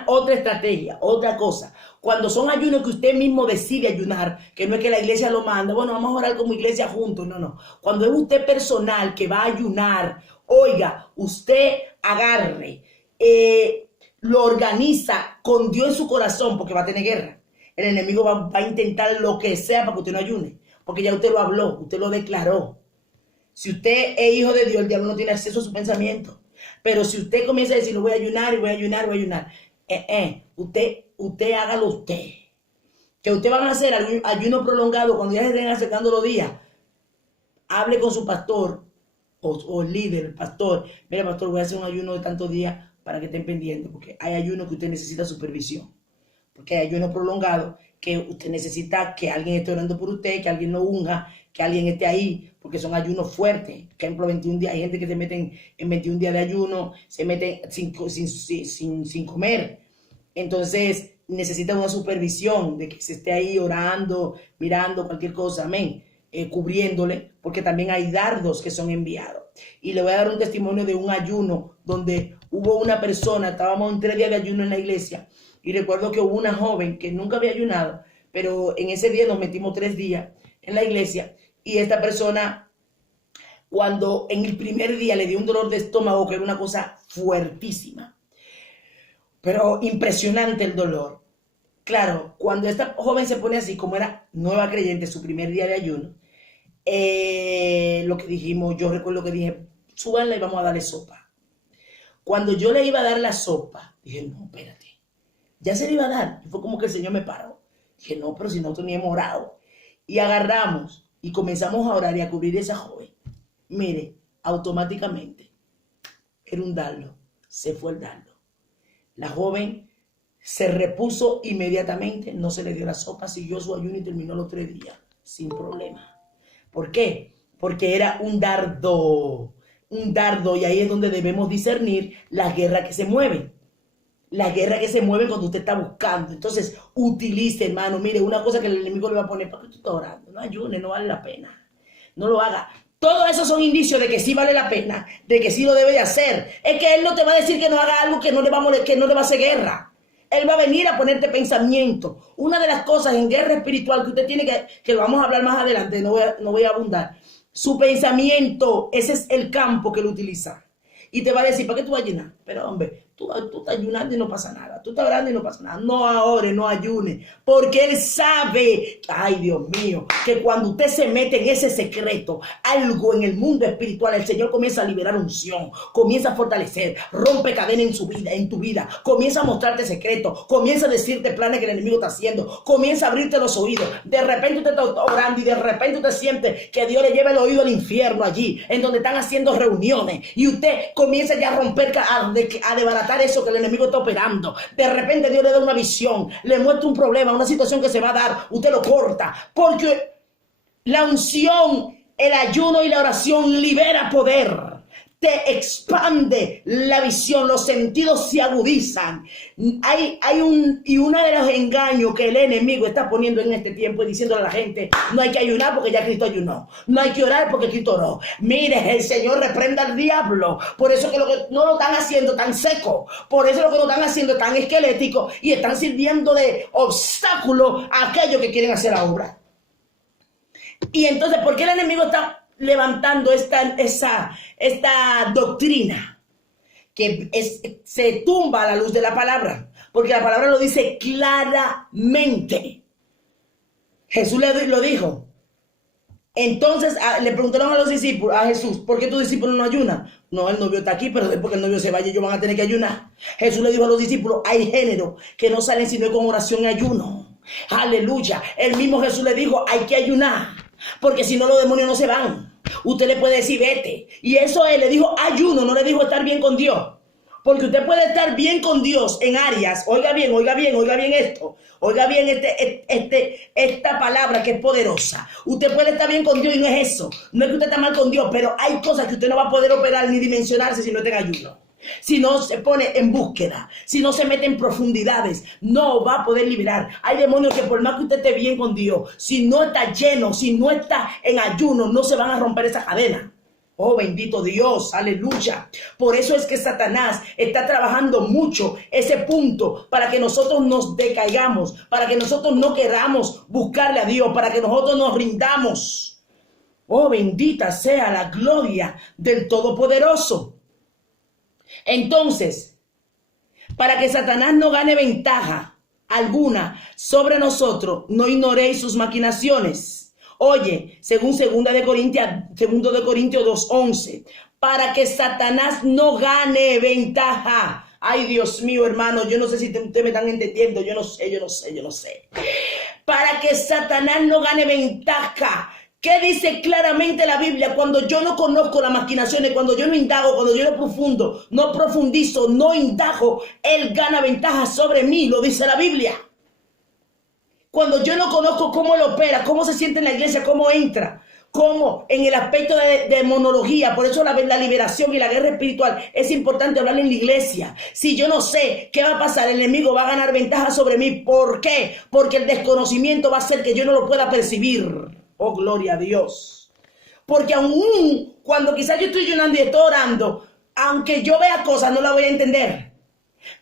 otra estrategia, otra cosa. Cuando son ayunos que usted mismo decide ayunar, que no es que la iglesia lo manda, bueno, vamos a orar como iglesia juntos, no. Cuando es usted personal que va a ayunar, oiga, usted agarre, lo organiza con Dios en su corazón, porque va a tener guerra. El enemigo va a intentar lo que sea para que usted no ayune, porque ya usted lo habló, usted lo declaró. Si usted es hijo de Dios, el diablo no tiene acceso a su pensamiento. Pero si usted comienza a decir, no voy a ayunar y voy a ayunar, voy a ayunar, usted hágalo usted. Que usted van a hacer ayuno prolongado cuando ya se estén acercando los días. Hable con su pastor o el líder, el pastor. Mira, pastor, voy a hacer un ayuno de tantos días para que estén pendientes, porque hay ayuno que usted necesita supervisión. Porque hay ayuno prolongado que usted necesita que alguien esté orando por usted, que alguien lo unja, que alguien esté ahí, porque son ayunos fuertes. Por ejemplo, 21 días, hay gente que se meten en 21 días de ayuno, se meten sin comer. Entonces, necesita una supervisión de que se esté ahí orando, mirando cualquier cosa, amén, cubriéndole, porque también hay dardos que son enviados. Y le voy a dar un testimonio de un ayuno donde hubo una persona, estábamos en 3 días de ayuno en la iglesia, y recuerdo que hubo una joven que nunca había ayunado, pero en ese día nos metimos 3 días en la iglesia, y esta persona, cuando en el primer día le dio un dolor de estómago, que era una cosa fuertísima, pero impresionante el dolor. Claro, cuando esta joven se pone así, como era nueva creyente, su primer día de ayuno, lo que dijimos, yo recuerdo que dije, súbanla y vamos a darle sopa. Cuando yo le iba a dar la sopa, dije, no, espérate, ya se le iba a dar. Y fue como que el Señor me paró. Dije, no, pero si nosotros ni hemos orado. Y agarramos y comenzamos a orar y a cubrir a esa joven. Mire, automáticamente, era un dardo, se fue el dardo. La joven se repuso inmediatamente, no se le dio la sopa, siguió su ayuno y terminó los 3 días sin problema. ¿Por qué? Porque era un dardo, y ahí es donde debemos discernir las guerras que se mueven. Las guerras que se mueven cuando usted está buscando. Entonces, utilice, hermano, mire, una cosa que el enemigo le va a poner, ¿para qué tú estás orando? No ayune, no vale la pena. No lo haga. Todo eso son indicios de que sí vale la pena, de que sí lo debe de hacer. Es que él no te va a decir que no haga algo que no le va a hacer guerra. Él va a venir a ponerte pensamiento. Una de las cosas en guerra espiritual que usted tiene que lo vamos a hablar más adelante, no voy a abundar. Su pensamiento, ese es el campo que él utiliza. Y te va a decir, ¿para qué tú vas a llenar? Pero hombre, tú estás ayunando y no pasa nada. Tú estás orando y no pasa nada. No ore, no ayune. Porque él sabe, ay Dios mío, que cuando usted se mete en ese secreto, algo en el mundo espiritual, el Señor comienza a liberar unción, comienza a fortalecer, rompe cadena en su vida, en tu vida, comienza a mostrarte secretos, comienza a decirte planes que el enemigo está haciendo, comienza a abrirte los oídos. De repente usted está orando y de repente usted siente que Dios le lleva el oído al infierno allí, en donde están haciendo reuniones, y usted comienza ya a romper, a desbaratar eso que el enemigo está operando. De repente Dios le da una visión, le muestra un problema, una situación que se va a dar, usted lo corta, porque la unción, el ayuno y la oración libera poder, te expande la visión, los sentidos se agudizan. Uno de los engaños que el enemigo está poniendo en este tiempo y diciéndole a la gente, no hay que ayunar porque ya Cristo ayunó, no hay que orar porque Cristo oró. Mire, el Señor reprenda al diablo, por eso que no lo están haciendo tan seco, por eso lo que lo están haciendo tan esquelético y están sirviendo de obstáculo a aquellos que quieren hacer la obra. Y entonces, ¿por qué el enemigo está levantando esta doctrina? Que se tumba a la luz de la palabra, porque la palabra lo dice claramente. Jesús lo dijo. Entonces le preguntaron a los discípulos, a Jesús, ¿por qué tus discípulos no ayunan? No, el novio está aquí, pero después que el novio se vaya, ellos van a tener que ayunar. Jesús le dijo a los discípulos, hay género que no salen sino con oración y ayuno. Aleluya. El mismo Jesús le dijo, hay que ayunar, porque si no los demonios no se van. Usted le puede decir vete, y eso él le dijo ayuno, no le dijo estar bien con Dios, porque usted puede estar bien con Dios en áreas, oiga bien esto, oiga bien esta palabra que es poderosa. Usted puede estar bien con Dios y no es eso, no es que usted está mal con Dios, pero hay cosas que usted no va a poder operar ni dimensionarse si no está en ayuno. Si no se pone en búsqueda, si no se mete en profundidades, no va a poder liberar. Hay demonios que por más que usted esté bien con Dios, si no está lleno, si no está en ayuno, no se van a romper esa cadena. Oh, bendito Dios, aleluya. Por eso es que Satanás está trabajando mucho ese punto para que nosotros nos decaigamos, para que nosotros no queramos buscarle a Dios, para que nosotros nos rindamos. Oh, bendita sea la gloria del Todopoderoso. Entonces, para que Satanás no gane ventaja alguna sobre nosotros, no ignoréis sus maquinaciones. Oye, según 2 de Corintios 2:11, para que Satanás no gane ventaja. Ay, Dios mío, hermano, yo no sé si ustedes me están entendiendo, yo no sé. Para que Satanás no gane ventaja. ¿Qué dice claramente la Biblia? Cuando yo no conozco las maquinaciones, cuando yo no indago, cuando yo no profundizo, no indago, él gana ventaja sobre mí, lo dice la Biblia. Cuando yo no conozco cómo él opera, cómo se siente en la iglesia, cómo entra, cómo en el aspecto de monología, por eso la liberación y la guerra espiritual es importante hablar en la iglesia. Si yo no sé qué va a pasar, el enemigo va a ganar ventaja sobre mí. ¿Por qué? Porque el desconocimiento va a hacer que yo no lo pueda percibir. Oh, gloria a Dios. Porque aún cuando quizás yo estoy ayunando y estoy orando, aunque yo vea cosas, no las voy a entender.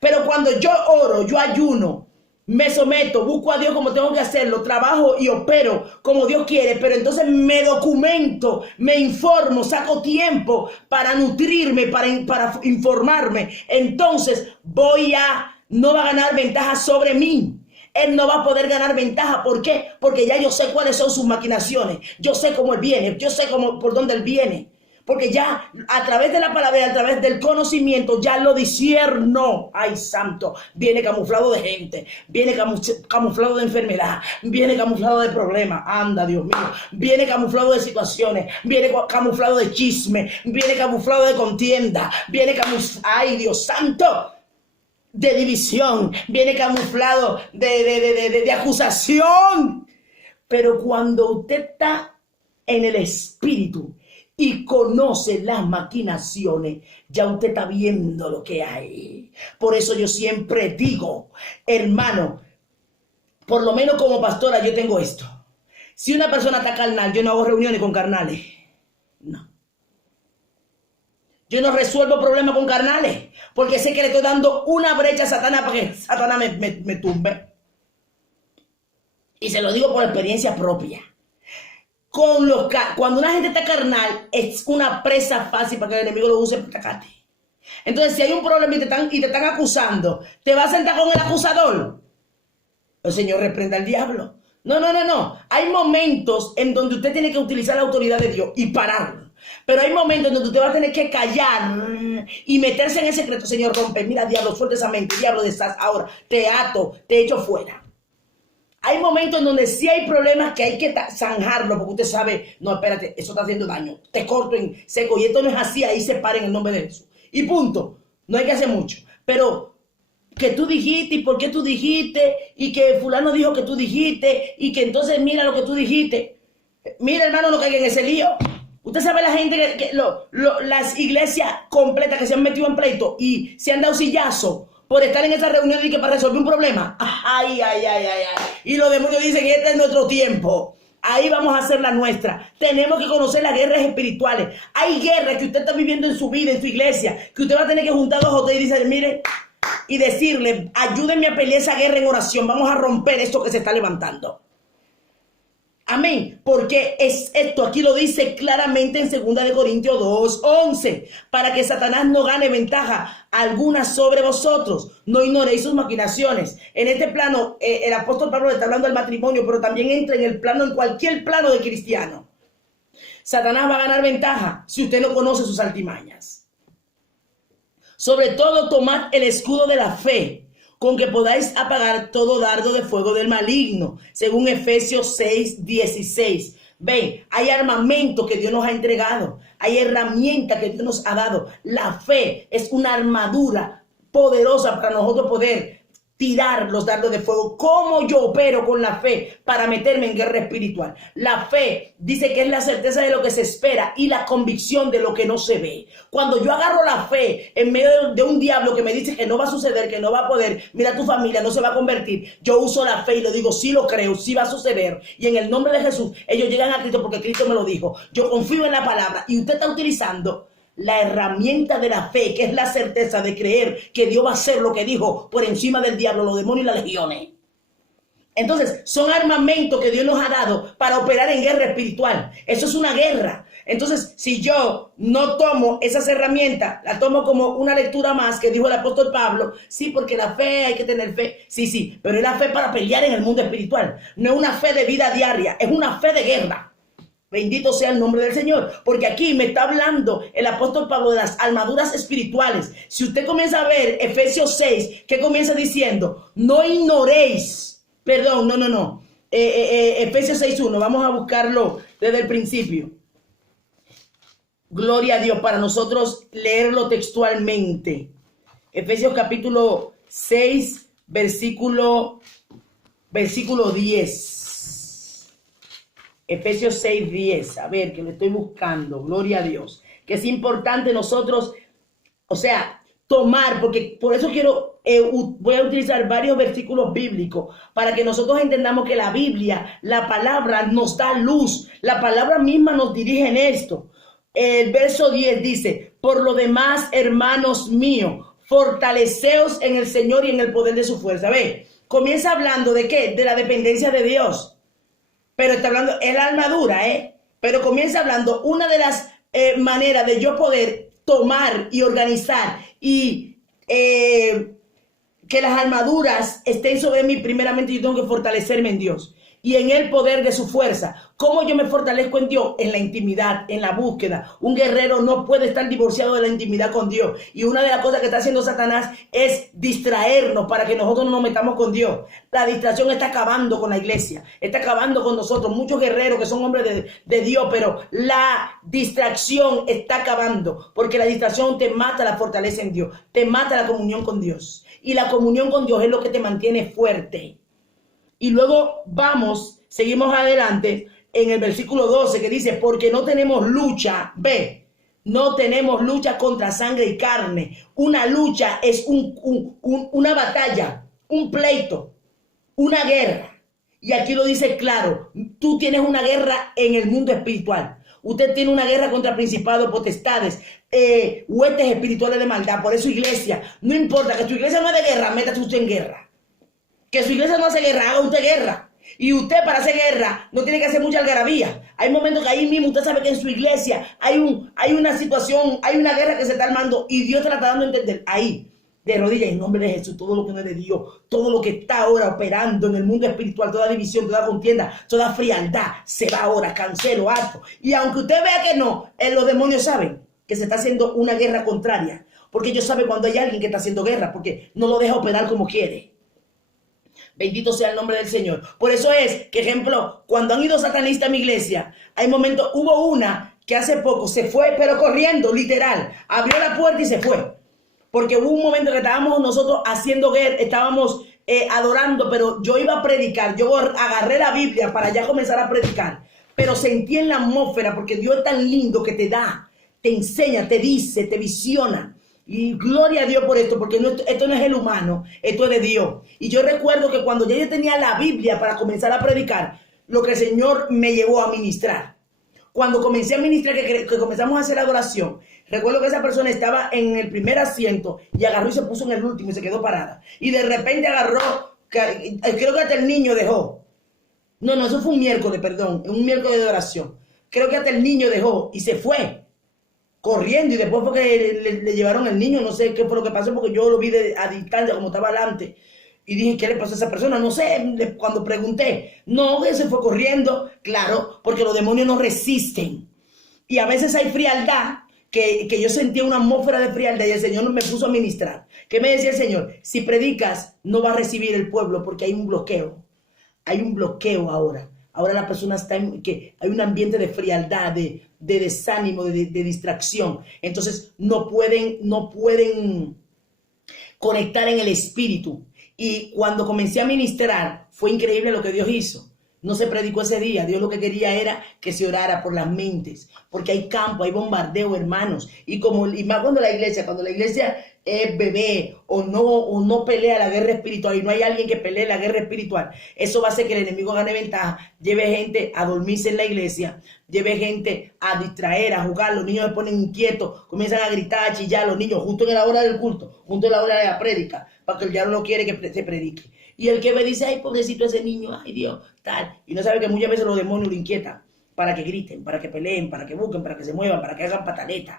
Pero cuando yo oro, yo ayuno, me someto, busco a Dios como tengo que hacerlo, trabajo y opero como Dios quiere, pero entonces me documento, me informo, saco tiempo para nutrirme, para informarme. Entonces no va a ganar ventaja sobre mí. Él no va a poder ganar ventaja. ¿Por qué? Porque ya yo sé cuáles son sus maquinaciones. Yo sé cómo él viene. Yo sé por dónde él viene. Porque ya a través de la palabra, a través del conocimiento, ya lo discierno. Ay, santo. Viene camuflado de gente. Viene camuflado de enfermedad. Viene camuflado de problemas. Anda, Dios mío. Viene camuflado de situaciones. Viene camuflado de chisme. Viene camuflado de contienda. Viene camuflado. Ay, Dios santo. De división, viene camuflado de acusación. Pero cuando usted está en el espíritu y conoce las maquinaciones, ya usted está viendo lo que hay. Por eso yo siempre digo, hermano, por lo menos como pastora yo tengo esto. Si una persona está carnal, yo no hago reuniones con carnales. No. Yo no resuelvo problemas con carnales, porque sé que le estoy dando una brecha a Satanás para que Satanás me tumbe. Y se lo digo por experiencia propia. Cuando una gente está carnal, es una presa fácil para que el enemigo lo use para atacarte. Entonces, si hay un problema y te están acusando, ¿te vas a sentar con el acusador? El Señor reprenda al diablo. No. Hay momentos en donde usted tiene que utilizar la autoridad de Dios y pararlo. Pero hay momentos en donde usted va a tener que callar y meterse en el secreto. Señor, rompe. Mira, diablo, suelta esa mente. Diablo, estás ahora. Te ato, te echo fuera. Hay momentos en donde sí hay problemas que hay que zanjarlo, porque usted sabe, no, espérate, eso está haciendo daño. Te corto en seco y esto no es así, ahí se para en el nombre de Jesús. Y punto. No hay que hacer mucho. Pero que tú dijiste y por qué tú dijiste y que fulano dijo que tú dijiste y que entonces mira lo que tú dijiste. Mira, hermano, no caiga en ese lío. Usted sabe la gente las iglesias completas que se han metido en pleito y se han dado sillazo por estar en esa reunión y que para resolver un problema. Ay. Y los demonios dicen que este es nuestro tiempo. Ahí vamos a hacer la nuestra. Tenemos que conocer las guerras espirituales. Hay guerras que usted está viviendo en su vida, en su iglesia, que usted va a tener que juntar dos o tres y dice, mire, y decirle, ayúdenme a pelear esa guerra en oración. Vamos a romper esto que se está levantando. Amén, porque es esto, aquí lo dice claramente en 2 Corintios 2:11, para que Satanás no gane ventaja alguna sobre vosotros, no ignoréis sus maquinaciones. En este plano, el apóstol Pablo está hablando del matrimonio, pero también entra en cualquier plano de cristiano. Satanás va a ganar ventaja si usted no conoce sus artimañas. Sobre todo, tomad el escudo de la fe, con que podáis apagar todo dardo de fuego del maligno, según Efesios 6:16. Ven, hay armamento que Dios nos ha entregado, hay herramientas que Dios nos ha dado. La fe es una armadura poderosa para nosotros poder tirar los dardos de fuego. ¿Cómo yo opero con la fe para meterme en guerra espiritual? La fe dice que es la certeza de lo que se espera y la convicción de lo que no se ve. Cuando yo agarro la fe en medio de un diablo que me dice que no va a suceder, que no va a poder, mira, tu familia no se va a convertir, yo uso la fe y lo digo, sí lo creo, sí va a suceder. Y en el nombre de Jesús, ellos llegan a Cristo porque Cristo me lo dijo. Yo confío en la palabra y usted está utilizando la herramienta de la fe, que es la certeza de creer que Dios va a hacer lo que dijo por encima del diablo, los demonios y las legiones. Entonces, son armamentos que Dios nos ha dado para operar en guerra espiritual. Eso es una guerra. Entonces, si yo no tomo esas herramientas, la tomo como una lectura más que dijo el apóstol Pablo, sí, porque la fe, hay que tener fe, sí, pero es la fe para pelear en el mundo espiritual. No es una fe de vida diaria, es una fe de guerra. Bendito sea el nombre del Señor, porque aquí me está hablando el apóstol Pablo de las armaduras espirituales. Si usted comienza a ver Efesios 6, que comienza diciendo, no ignoréis, Efesios 6:1, vamos a buscarlo desde el principio. Gloria a Dios, para nosotros leerlo textualmente. Efesios capítulo 6, versículo 10. Efesios 6:10, a ver, que lo estoy buscando, gloria a Dios, que es importante nosotros, tomar, porque por eso voy a utilizar varios versículos bíblicos, para que nosotros entendamos que la Biblia, la palabra nos da luz, la palabra misma nos dirige en esto. El verso 10 dice, por lo demás, hermanos míos, fortaleceos en el Señor y en el poder de su fuerza. Ve, comienza hablando de ¿qué? De la dependencia de Dios. Pero está hablando, es la armadura, pero comienza hablando una de las maneras de yo poder tomar y organizar y que las armaduras estén sobre mí. Primeramente yo tengo que fortalecerme en Dios y en el poder de su fuerza. ¿Cómo yo me fortalezco en Dios? En la intimidad, en la búsqueda. Un guerrero no puede estar divorciado de la intimidad con Dios. Y una de las cosas que está haciendo Satanás es distraernos para que nosotros no nos metamos con Dios. La distracción está acabando con la iglesia, está acabando con nosotros. Muchos guerreros que son hombres de Dios, pero la distracción está acabando, porque la distracción te mata la fortaleza en Dios, te mata la comunión con Dios. Y la comunión con Dios es lo que te mantiene fuerte. Y luego seguimos adelante en el versículo 12 que dice, porque no tenemos lucha, no tenemos lucha contra sangre y carne. Una lucha es una batalla, un pleito, una guerra. Y aquí lo dice claro, tú tienes una guerra en el mundo espiritual. Usted tiene una guerra contra principados, potestades, huestes espirituales de maldad. Por eso, iglesia, no importa que tu iglesia no es de guerra, métase usted en guerra. Que su iglesia no hace guerra, haga usted guerra. Y usted para hacer guerra no tiene que hacer mucha algarabía. Hay momentos que ahí mismo usted sabe que en su iglesia hay una situación, hay una guerra que se está armando y Dios te la está dando a entender. Ahí, de rodillas, en nombre de Jesús, todo lo que no es de Dios, todo lo que está ahora operando en el mundo espiritual, toda división, toda contienda, toda frialdad, se va ahora, cancelo, harto. Y aunque usted vea que no, los demonios saben que se está haciendo una guerra contraria. Porque ellos saben cuando hay alguien que está haciendo guerra, porque no lo deja operar como quiere. Bendito sea el nombre del Señor. Por eso es que, ejemplo, cuando han ido satanistas a mi iglesia, hay momentos, hubo una que hace poco se fue, pero corriendo, literal. Abrió la puerta y se fue. Porque hubo un momento que estábamos nosotros haciendo guerra, estábamos adorando, pero yo iba a predicar. Yo agarré la Biblia para ya comenzar a predicar. Pero sentí en la atmósfera, porque Dios es tan lindo que te da, te enseña, te dice, te visiona. Y gloria a Dios por esto, porque esto no es el humano, esto es de Dios. Y yo recuerdo que cuando yo tenía la Biblia para comenzar a predicar, lo que el Señor me llevó a ministrar. Cuando comencé a ministrar, que comenzamos a hacer adoración, recuerdo que esa persona estaba en el primer asiento y agarró y se puso en el último y se quedó parada. Y de repente agarró, creo que hasta el niño dejó. No, eso fue un miércoles, perdón, un miércoles de adoración. Creo que hasta el niño dejó y se fue corriendo, y después fue que le llevaron el niño, no sé qué fue lo que pasó, porque yo lo vi a distancia como estaba adelante, y dije, ¿qué le pasó a esa persona? No sé, cuando pregunté, no, que se fue corriendo, claro, porque los demonios no resisten, y a veces hay frialdad, que yo sentía una atmósfera de frialdad, y el Señor me puso a ministrar. ¿Qué me decía el Señor? Si predicas, no va a recibir el pueblo, porque hay un bloqueo ahora. Ahora la persona está que hay un ambiente de frialdad, de desánimo, de distracción. Entonces no pueden conectar en el espíritu. Y cuando comencé a ministrar, fue increíble lo que Dios hizo. No se predicó ese día. Dios lo que quería era que se orara por las mentes. Porque hay campo, hay bombardeo, hermanos. Y más cuando la iglesia es bebé o no pelea la guerra espiritual y no hay alguien que pelee la guerra espiritual, eso va a hacer que el enemigo gane ventaja, lleve gente a dormirse en la iglesia, lleve gente a distraer, a jugar, los niños se ponen inquietos, comienzan a gritar, a chillar, los niños justo en la hora del culto, justo en la hora de la prédica, porque el diablo no quiere que se predique. Y el que ve dice, ay, pobrecito ese niño, ay Dios, tal. Y no sabe que muchas veces los demonios lo inquietan para que griten, para que peleen, para que busquen, para que se muevan, para que hagan pataletas.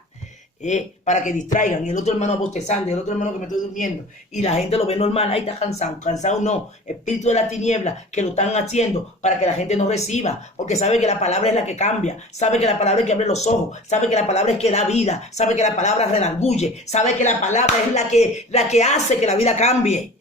Para que distraigan, y el otro hermano bostezando, y el otro hermano que me estoy durmiendo, y la gente lo ve normal, ahí está cansado no, espíritu de la tiniebla que lo están haciendo para que la gente no reciba, porque sabe que la palabra es la que cambia, sabe que la palabra es que abre los ojos, sabe que la palabra es que da vida, sabe que la palabra redarguye, sabe que la palabra es la que hace que la vida cambie,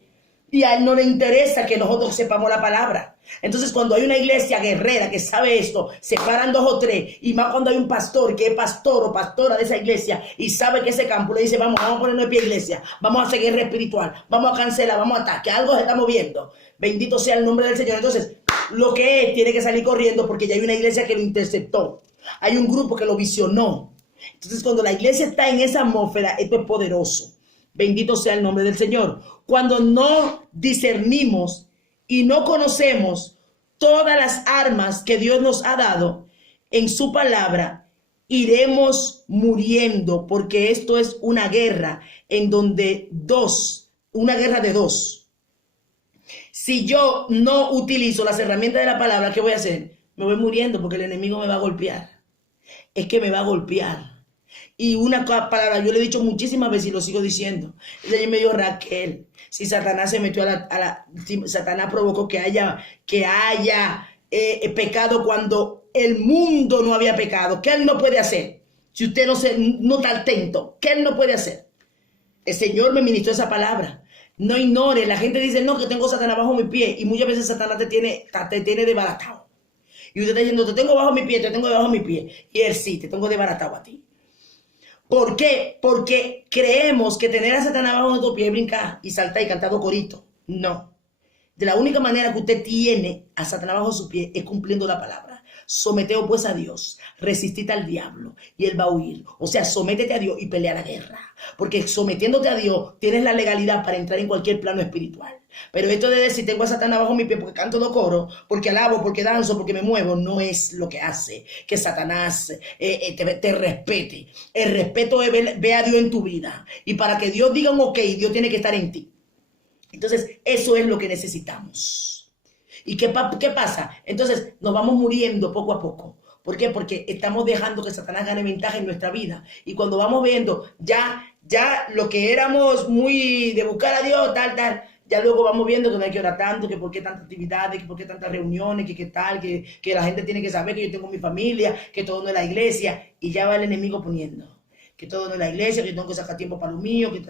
y a él no le interesa que nosotros sepamos la palabra. Entonces, cuando hay una iglesia guerrera que sabe esto, se paran 2 o 3, y más cuando hay un pastor que es pastor o pastora de esa iglesia y sabe que ese campo le dice, vamos a ponernos de pie, iglesia, vamos a hacer guerra espiritual, vamos a cancelar, vamos a atacar, algo se está moviendo. Bendito sea el nombre del Señor. Entonces, lo que es, tiene que salir corriendo porque ya hay una iglesia que lo interceptó. Hay un grupo que lo visionó. Entonces, cuando la iglesia está en esa atmósfera, esto es poderoso. Bendito sea el nombre del Señor. Cuando no discernimos y no conocemos todas las armas que Dios nos ha dado en su palabra, iremos muriendo, porque esto es una guerra en donde una guerra de dos. Si yo no utilizo las herramientas de la palabra, ¿qué voy a hacer? Me voy muriendo porque el enemigo me va a golpear. Es que me va a golpear. Y una palabra, yo le he dicho muchísimas veces y lo sigo diciendo. Ella me dijo, Raquel, si Satanás se metió si Satanás provocó que haya pecado cuando el mundo no había pecado, ¿qué él no puede hacer? Si usted no está atento, ¿qué él no puede hacer? El Señor me ministró esa palabra. No ignore, la gente dice, no, que tengo Satanás bajo mi pie, y muchas veces Satanás te tiene desbaratado. Y usted está diciendo, te tengo bajo mi pie, te tengo debajo mi pie. Y él sí, te tengo desbaratado a ti. ¿Por qué? Porque creemos que tener a Satanás bajo nuestro pie es brincar y saltar y cantar corito. No. De la única manera que usted tiene a Satanás bajo su pie es cumpliendo la palabra. Someteos pues a Dios, resistid al diablo y él va a huir. O sea, sométete a Dios y pelea la guerra. Porque sometiéndote a Dios tienes la legalidad para entrar en cualquier plano espiritual. Pero esto de decir tengo a Satanás bajo mi pie porque canto los coros, porque alabo, porque danzo, porque me muevo, no es lo que hace que Satanás te respete. El respeto es ver a Dios en tu vida. Y para que Dios diga un ok, Dios tiene que estar en ti. Entonces, eso es lo que necesitamos. ¿Y qué pasa? Entonces, nos vamos muriendo poco a poco. ¿Por qué? Porque estamos dejando que Satanás gane ventaja en nuestra vida. Y cuando vamos viendo ya lo que éramos muy de buscar a Dios, tal, ya luego vamos viendo que no hay que orar tanto, que por qué tantas actividades, que por qué tantas reuniones, que qué tal, que la gente tiene que saber que yo tengo mi familia, que todo no es la iglesia. Y ya va el enemigo poniendo que todo no es la iglesia, que yo tengo que sacar tiempo para lo mío, que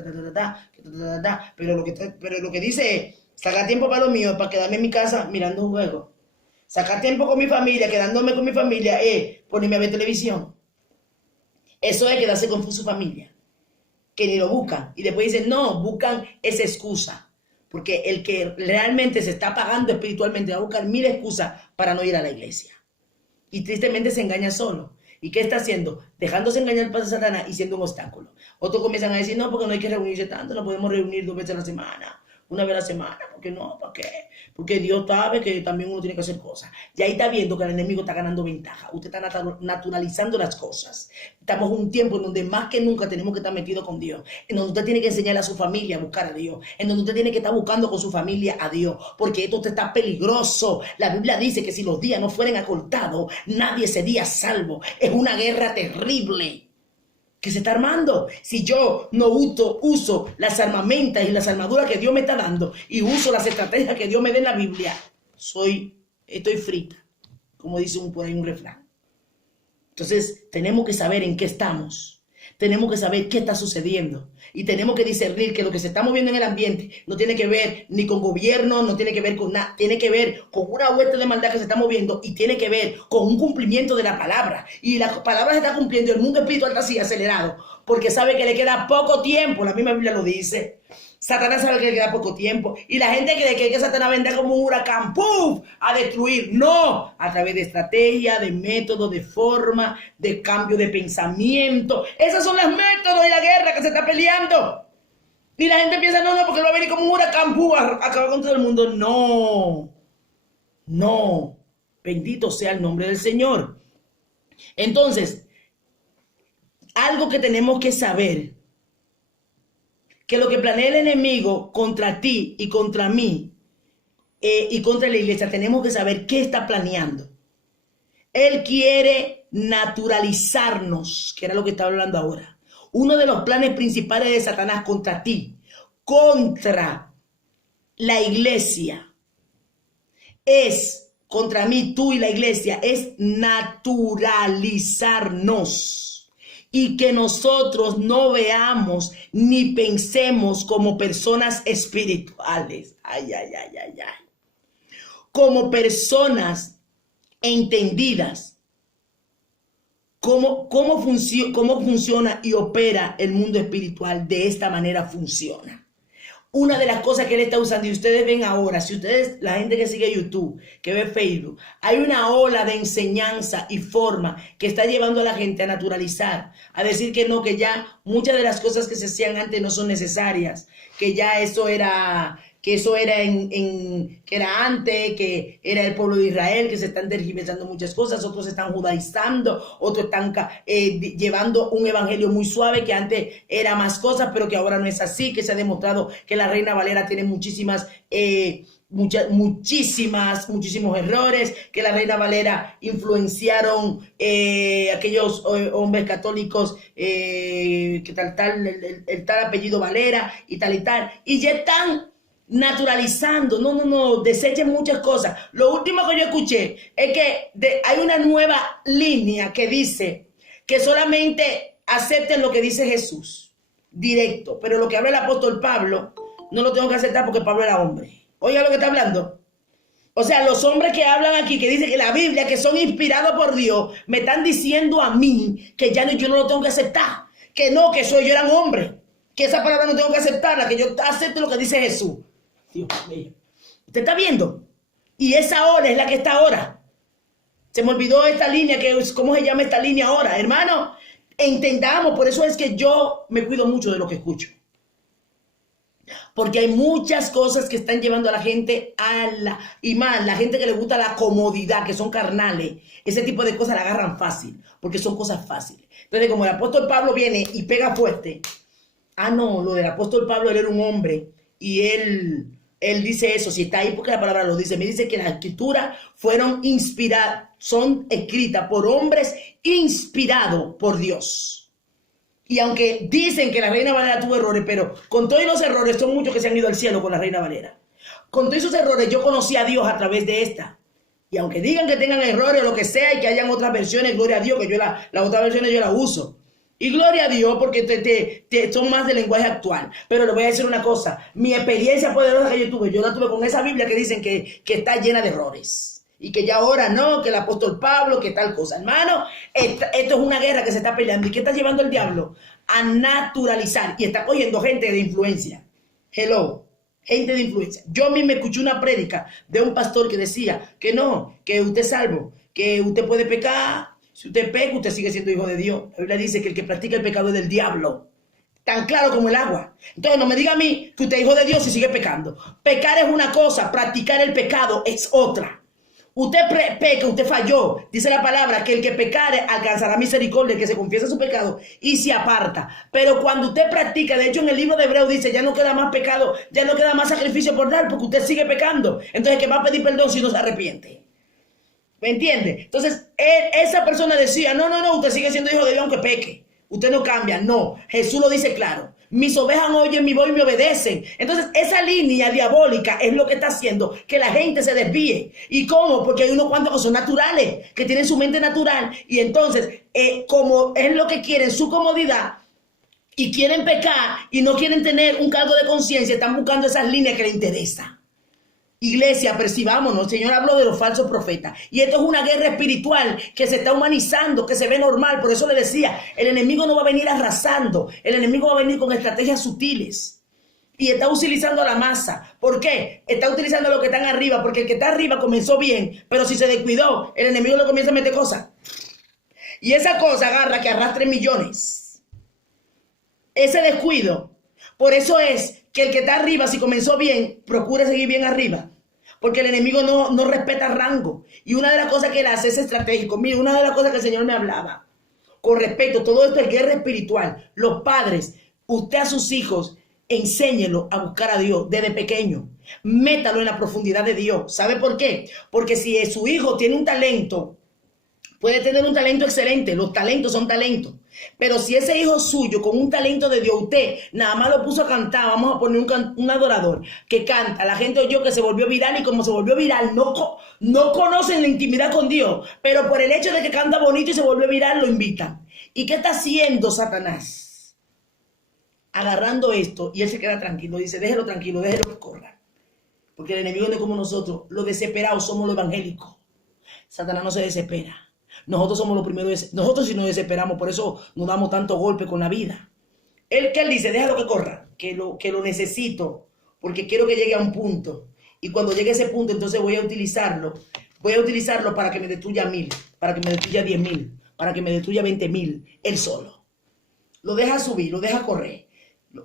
pero lo que dice es, sacar tiempo para lo mío, para quedarme en mi casa mirando un juego. Sacar tiempo con mi familia, quedándome con mi familia, ponerme a ver televisión. Eso es quedarse con su familia, que ni lo buscan. Y después dicen, no, buscan esa excusa. Porque el que realmente se está pagando espiritualmente va a buscar 1000 excusas para no ir a la iglesia. Y tristemente se engaña solo. ¿Y qué está haciendo? Dejándose engañar por Satanás y siendo un obstáculo. Otros comienzan a decir, no, porque no hay que reunirse tanto, no podemos reunir 2 veces a la semana, 1 vez a la semana, ¿por qué no? ¿Para qué? Porque Dios sabe que también uno tiene que hacer cosas. Y ahí está viendo que el enemigo está ganando ventaja. Usted está naturalizando las cosas. Estamos en un tiempo en donde más que nunca tenemos que estar metidos con Dios. En donde usted tiene que enseñarle a su familia a buscar a Dios. En donde usted tiene que estar buscando con su familia a Dios. Porque esto te está peligroso. La Biblia dice que si los días no fueran acortados, nadie sería salvo. Es una guerra terrible que se está armando. Si yo no uso las armamentas y las armaduras que Dios me está dando y uso las estrategias que Dios me da en la Biblia, estoy frita, como dice por ahí un refrán. Entonces tenemos que saber en qué estamos. Tenemos que saber qué está sucediendo y tenemos que discernir que lo que se está moviendo en el ambiente no tiene que ver ni con gobierno, no tiene que ver con nada, tiene que ver con una hueste de maldad que se está moviendo y tiene que ver con un cumplimiento de la palabra. Y la palabra se está cumpliendo, el mundo espiritual está así acelerado porque sabe que le queda poco tiempo, la misma Biblia lo dice. Satanás sabe que le queda poco tiempo y la gente cree que Satanás vendrá como un huracán, ¡puf!, a destruir. No, a través de estrategia, de método, de forma, de cambio de pensamiento. Esos son los métodos de la guerra que se está peleando. Y la gente piensa, no, porque va a venir como un huracán, ¡puf!, a acabar con todo el mundo. No, bendito sea el nombre del Señor. Entonces, algo que tenemos que saber, que lo que planea el enemigo contra ti y contra mí y contra la iglesia, tenemos que saber qué está planeando. Él quiere naturalizarnos, que era lo que estaba hablando ahora. Uno de los planes principales de Satanás contra ti, contra la iglesia, contra mí, tú y la iglesia, es naturalizarnos. Y que nosotros no veamos ni pensemos como personas espirituales. Ay. Como personas entendidas. ¿Cómo funciona y opera el mundo espiritual? De esta manera funciona. Una de las cosas que él está usando, y ustedes ven ahora, si ustedes, la gente que sigue YouTube, que ve Facebook, hay una ola de enseñanza y forma que está llevando a la gente a naturalizar, a decir que no, que ya muchas de las cosas que se hacían antes no son necesarias, que ya eso era antes, que era el pueblo de Israel, que se están tergiversando muchas cosas, otros están judaizando, otros están llevando un evangelio muy suave, que antes era más cosas, pero que ahora no es así, que se ha demostrado que la Reina Valera tiene muchísimos errores, que la Reina Valera influenciaron aquellos hombres católicos, que el tal apellido Valera y tal, y ya están naturalizando. No, desechen muchas cosas. Lo último que yo escuché es que hay una nueva línea que dice que solamente acepten lo que dice Jesús, directo, pero lo que habla el apóstol Pablo no lo tengo que aceptar porque Pablo era hombre. Oiga lo que está hablando. O sea, los hombres que hablan aquí, que dicen que la Biblia, que son inspirados por Dios, me están diciendo a mí que ya yo no lo tengo que aceptar, que no, que yo era un hombre, que esa palabra no tengo que aceptarla, que yo acepto lo que dice Jesús. Dios mío. ¿Usted está viendo? Y esa hora es la que está ahora. Se me olvidó esta línea, ¿cómo se llama esta línea ahora? Hermano, entendamos, por eso es que yo me cuido mucho de lo que escucho. Porque hay muchas cosas que están llevando a la gente y más, la gente que le gusta la comodidad, que son carnales, ese tipo de cosas la agarran fácil, porque son cosas fáciles. Entonces, como el apóstol Pablo viene y pega fuerte, no, lo del apóstol Pablo, él era un hombre, y él dice eso, si está ahí porque la palabra lo dice, me dice que las escrituras fueron inspiradas, son escritas por hombres inspirados por Dios. Y aunque dicen que la Reina Valera tuvo errores, pero con todos los errores, son muchos que se han ido al cielo con la Reina Valera. Con todos esos errores, yo conocí a Dios a través de esta. Y aunque digan que tengan errores o lo que sea y que hayan otras versiones, gloria a Dios, que yo las otras versiones yo las uso. Y gloria a Dios porque son más de lenguaje actual. Pero le voy a decir una cosa, mi experiencia poderosa que yo la tuve con esa Biblia que dicen que está llena de errores. Y que ya ahora no, que el apóstol Pablo, que tal cosa. Hermano, esto es una guerra que se está peleando. ¿Y qué está llevando el diablo? A naturalizar. Y está cogiendo gente de influencia. Hello, gente de influencia. Yo mismo escuché una prédica de un pastor que decía que no, que usted es salvo, que usted puede pecar. Si usted peca, usted sigue siendo hijo de Dios. La Biblia dice que el que practica el pecado es del diablo. Tan claro como el agua. Entonces no me diga a mí que usted es hijo de Dios y sigue pecando. Pecar es una cosa, practicar el pecado es otra. Usted peca, usted falló. Dice la palabra que el que pecare alcanzará misericordia, el que se confiesa su pecado y se aparta. Pero cuando usted practica, de hecho en el libro de Hebreos dice, ya no queda más pecado, ya no queda más sacrificio por dar, porque usted sigue pecando. Entonces, ¿qué va a pedir perdón si no se arrepiente? ¿Me entiende? Entonces, esa persona decía, no, usted sigue siendo hijo de Dios aunque peque. Usted no cambia. No, Jesús lo dice claro. Mis ovejas oyen mi voz y me obedecen. Entonces, esa línea diabólica es lo que está haciendo que la gente se desvíe. ¿Y cómo? Porque hay unos cuantos que son naturales, que tienen su mente natural. Y entonces, como es lo que quieren, su comodidad, y quieren pecar y no quieren tener un cargo de conciencia, están buscando esas líneas que les interesan. Iglesia, percibámonos, el Señor habló de los falsos profetas. Y esto es una guerra espiritual que se está humanizando, que se ve normal. Por eso le decía, el enemigo no va a venir arrasando. El enemigo va a venir con estrategias sutiles. Y está utilizando a la masa. ¿Por qué? Está utilizando a los que están arriba. Porque el que está arriba comenzó bien. Pero si se descuidó, el enemigo le comienza a meter cosas. Y esa cosa agarra que arrastre millones. Ese descuido. Por eso es que el que está arriba, si comenzó bien, procure seguir bien arriba. Porque el enemigo no respeta rango. Y una de las cosas que él hace es estratégico. Mire, una de las cosas que el Señor me hablaba. Con respecto, todo esto es guerra espiritual. Los padres, usted a sus hijos, enséñelo a buscar a Dios desde pequeño. Métalo en la profundidad de Dios. ¿Sabe por qué? Porque si su hijo tiene un talento, puede tener un talento excelente. Los talentos son talentos. Pero si ese hijo suyo con un talento de Dios, usted nada más lo puso a cantar, vamos a poner un adorador que canta, la gente oyó que se volvió viral y como se volvió viral, no conocen la intimidad con Dios, pero por el hecho de que canta bonito y se volvió viral, lo invitan. ¿Y qué está haciendo Satanás? Agarrando esto y él se queda tranquilo, dice, déjelo tranquilo, déjelo que corra. Porque el enemigo no es como nosotros, los desesperados somos los evangélicos. Satanás no se desespera. Nosotros somos los primeros, nosotros sí nos desesperamos, por eso nos damos tanto golpe con la vida. Él dice, déjalo que corra, que lo necesito, porque quiero que llegue a un punto. Y cuando llegue a ese punto, entonces voy a utilizarlo para que me destruya 1000, para que me destruya 10,000, para que me destruya 20,000, él solo. Lo deja subir, lo deja correr.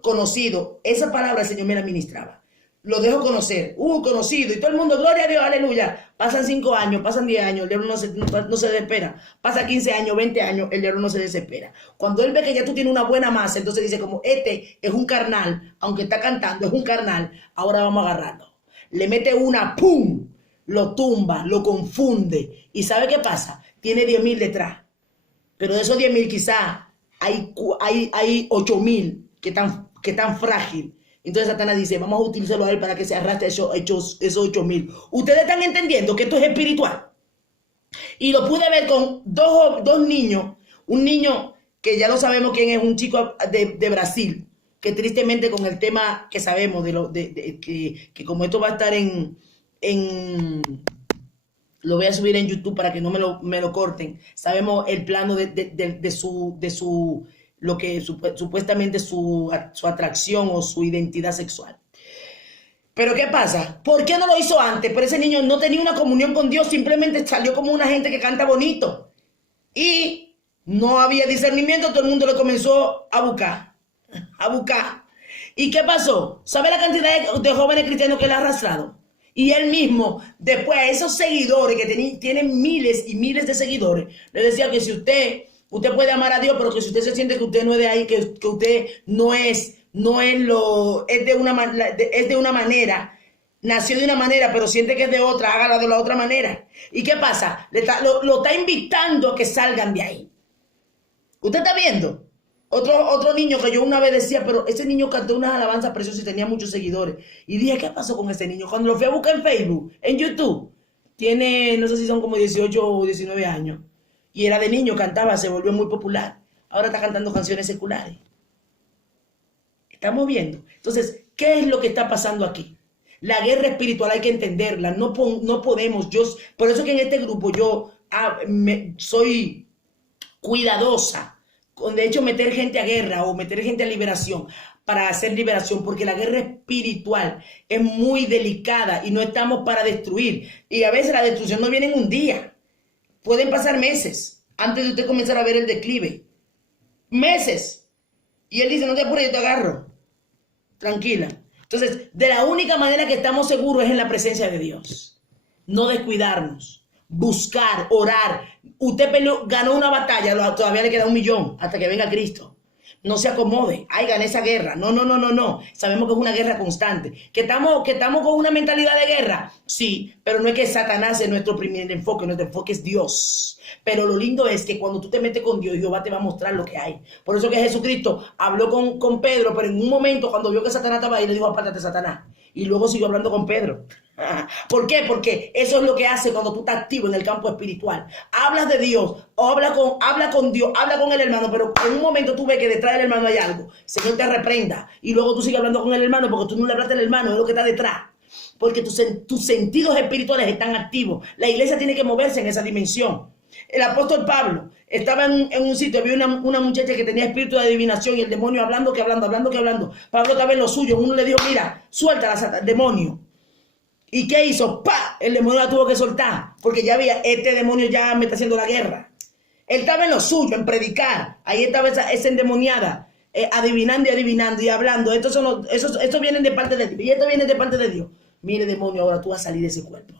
Conocido, esa palabra el Señor me la ministraba. Lo dejo conocer, conocido, y todo el mundo, gloria a Dios, aleluya. Pasan 5 años, pasan 10 años, el diablo no se desespera. Pasa 15 años, 20 años, el diablo no se desespera. Cuando él ve que ya tú tienes una buena masa, entonces dice como, este es un carnal, aunque está cantando, es un carnal, ahora vamos a agarrarlo. Le mete una, ¡pum! Lo tumba, lo confunde. ¿Y sabe qué pasa? Tiene 10,000 detrás. Pero de esos 10,000 quizá hay 8,000 que están frágiles. Entonces Satanás dice, vamos a utilizarlo a él para que se arrastre esos 8,000. Ustedes están entendiendo que esto es espiritual. Y lo pude ver con dos niños. Un niño que ya lo sabemos quién es, un chico de Brasil, que tristemente con el tema que sabemos, que como esto va a estar lo voy a subir en YouTube para que no me lo corten. Sabemos el plano de su lo que supuestamente su atracción o su identidad sexual. Pero ¿qué pasa? ¿Por qué no lo hizo antes? Pero ese niño no tenía una comunión con Dios, simplemente salió como una gente que canta bonito. Y no había discernimiento, todo el mundo le comenzó a buscar. ¿Y qué pasó? ¿Sabe la cantidad de jóvenes cristianos que él ha arrastrado? Y él mismo, después a esos seguidores que tienen miles y miles de seguidores, le decía que si usted puede amar a Dios, pero que si usted se siente que usted no es de ahí, que usted es de una manera, nació de una manera, pero siente que es de otra, hágala de la otra manera. ¿Y qué pasa? Lo está invitando a que salgan de ahí. ¿Usted está viendo? Otro niño que yo una vez decía, pero ese niño cantó unas alabanzas preciosas y tenía muchos seguidores. Y dije, ¿qué pasó con ese niño? Cuando lo fui a buscar en Facebook, en YouTube, tiene, no sé si son como 18 o 19 años. Y era de niño, cantaba, se volvió muy popular. Ahora está cantando canciones seculares. Estamos viendo. Entonces, ¿qué es lo que está pasando aquí? La guerra espiritual hay que entenderla. No podemos. Por eso que en este grupo yo soy cuidadosa. De hecho, meter gente a guerra o meter gente a liberación para hacer liberación, porque la guerra espiritual es muy delicada y no estamos para destruir. Y a veces la destrucción no viene en un día. Pueden pasar meses antes de usted comenzar a ver el declive. Meses. Y él dice, no te apures, yo te agarro. Tranquila. Entonces, de la única manera que estamos seguros es en la presencia de Dios. No descuidarnos. Buscar, orar. Usted ganó una batalla, todavía le queda 1 millón hasta que venga Cristo. No se acomode, ay, gané esa guerra. No. Sabemos que es una guerra constante. ¿Que estamos con una mentalidad de guerra? Sí, pero no es que Satanás es nuestro primer enfoque, nuestro enfoque es Dios. Pero lo lindo es que cuando tú te metes con Dios, Jehová te va a mostrar lo que hay. Por eso que Jesucristo habló con Pedro, pero en un momento cuando vio que Satanás estaba ahí, le dijo, apártate, Satanás. Y luego siguió hablando con Pedro. ¿Por qué? Porque eso es lo que hace cuando tú estás activo en el campo espiritual. Hablas de Dios, o habla con Dios, habla con el hermano, pero en un momento tú ves que detrás del hermano hay algo. Señor te reprenda. Y luego tú sigues hablando con el hermano porque tú no le hablaste al hermano, es lo que está detrás. Porque tus sentidos espirituales están activos. La iglesia tiene que moverse en esa dimensión. El apóstol Pablo estaba en un sitio, había una muchacha que tenía espíritu de adivinación y el demonio hablando. Pablo estaba en lo suyo. Uno le dijo, mira, suelta al demonio. ¿Y qué hizo? ¡Pah! El demonio la tuvo que soltar, porque ya había, este demonio ya me está haciendo la guerra. Él estaba en lo suyo, en predicar. Ahí estaba esa endemoniada, adivinando y hablando. Estos vienen de parte de Dios. Y esto viene de parte de Dios. Mire, demonio, ahora tú vas a salir de ese cuerpo.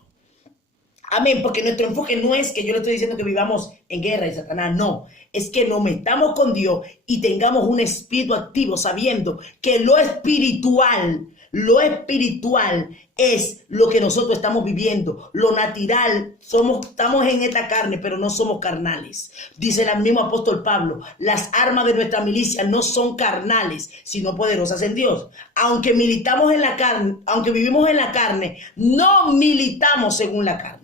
Amén, porque nuestro enfoque no es que yo le estoy diciendo que vivamos en guerra y Satanás, no. Es que nos metamos con Dios y tengamos un espíritu activo, sabiendo que lo espiritual es lo que nosotros estamos viviendo. Lo natural, estamos en esta carne, pero no somos carnales. Dice el mismo apóstol Pablo, las armas de nuestra milicia no son carnales, sino poderosas en Dios. Aunque militamos en la carne, aunque vivimos en la carne, no militamos según la carne.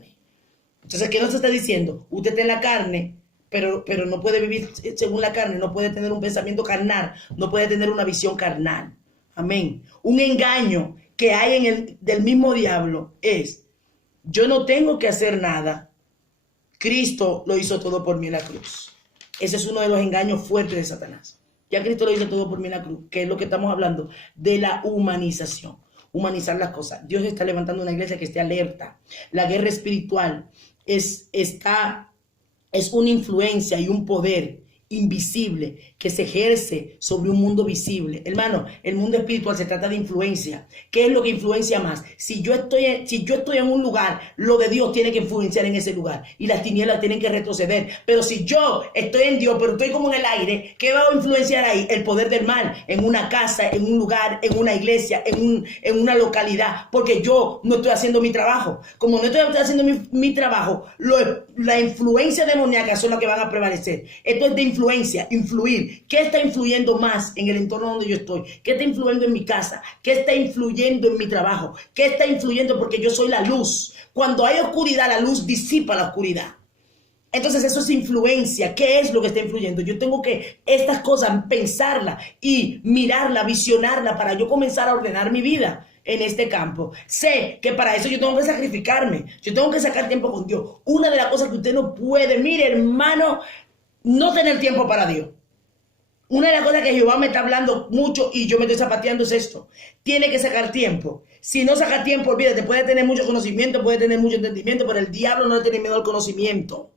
Entonces, ¿qué nos está diciendo? Usted está en la carne, pero no puede vivir según la carne, no puede tener un pensamiento carnal, no puede tener una visión carnal. Amén. Un engaño que hay del mismo diablo es, yo no tengo que hacer nada. Cristo lo hizo todo por mí en la cruz. Ese es uno de los engaños fuertes de Satanás. Ya Cristo lo hizo todo por mí en la cruz, que es lo que estamos hablando de la humanización. Humanizar las cosas. Dios está levantando una iglesia que esté alerta. La guerra espiritual es una influencia y un poder invisible que se ejerce sobre un mundo visible. Hermano, el mundo espiritual se trata de influencia. ¿Qué es lo que influencia más? Si yo estoy en un lugar, lo de Dios tiene que influenciar en ese lugar y las tinieblas tienen que retroceder. Pero si yo estoy en Dios, pero estoy como en el aire, ¿qué va a influenciar ahí? El poder del mal en una casa, en un lugar, en una iglesia, en una localidad, porque yo no estoy haciendo mi trabajo. Como no estoy haciendo mi trabajo, la influencia demoníaca son las que van a prevalecer. Esto es de influir. ¿Qué está influyendo más en el entorno donde yo estoy? ¿Qué está influyendo en mi casa? ¿Qué está influyendo en mi trabajo? ¿Qué está influyendo? Porque yo soy la luz. Cuando hay oscuridad, la luz disipa la oscuridad. Entonces eso es influencia. ¿Qué es lo que está influyendo? Yo tengo que estas cosas pensarla y mirarla, visionarla para yo comenzar a ordenar mi vida en este campo. Sé que para eso yo tengo que sacrificarme. Yo tengo que sacar tiempo con Dios. Una de las cosas que usted no puede, mire, hermano, no tener tiempo para Dios. Una de las cosas que Jehová me está hablando mucho y yo me estoy zapateando es esto. Tiene que sacar tiempo. Si no saca tiempo, olvídate, puede tener mucho conocimiento, puede tener mucho entendimiento, pero el diablo no le tiene miedo al conocimiento.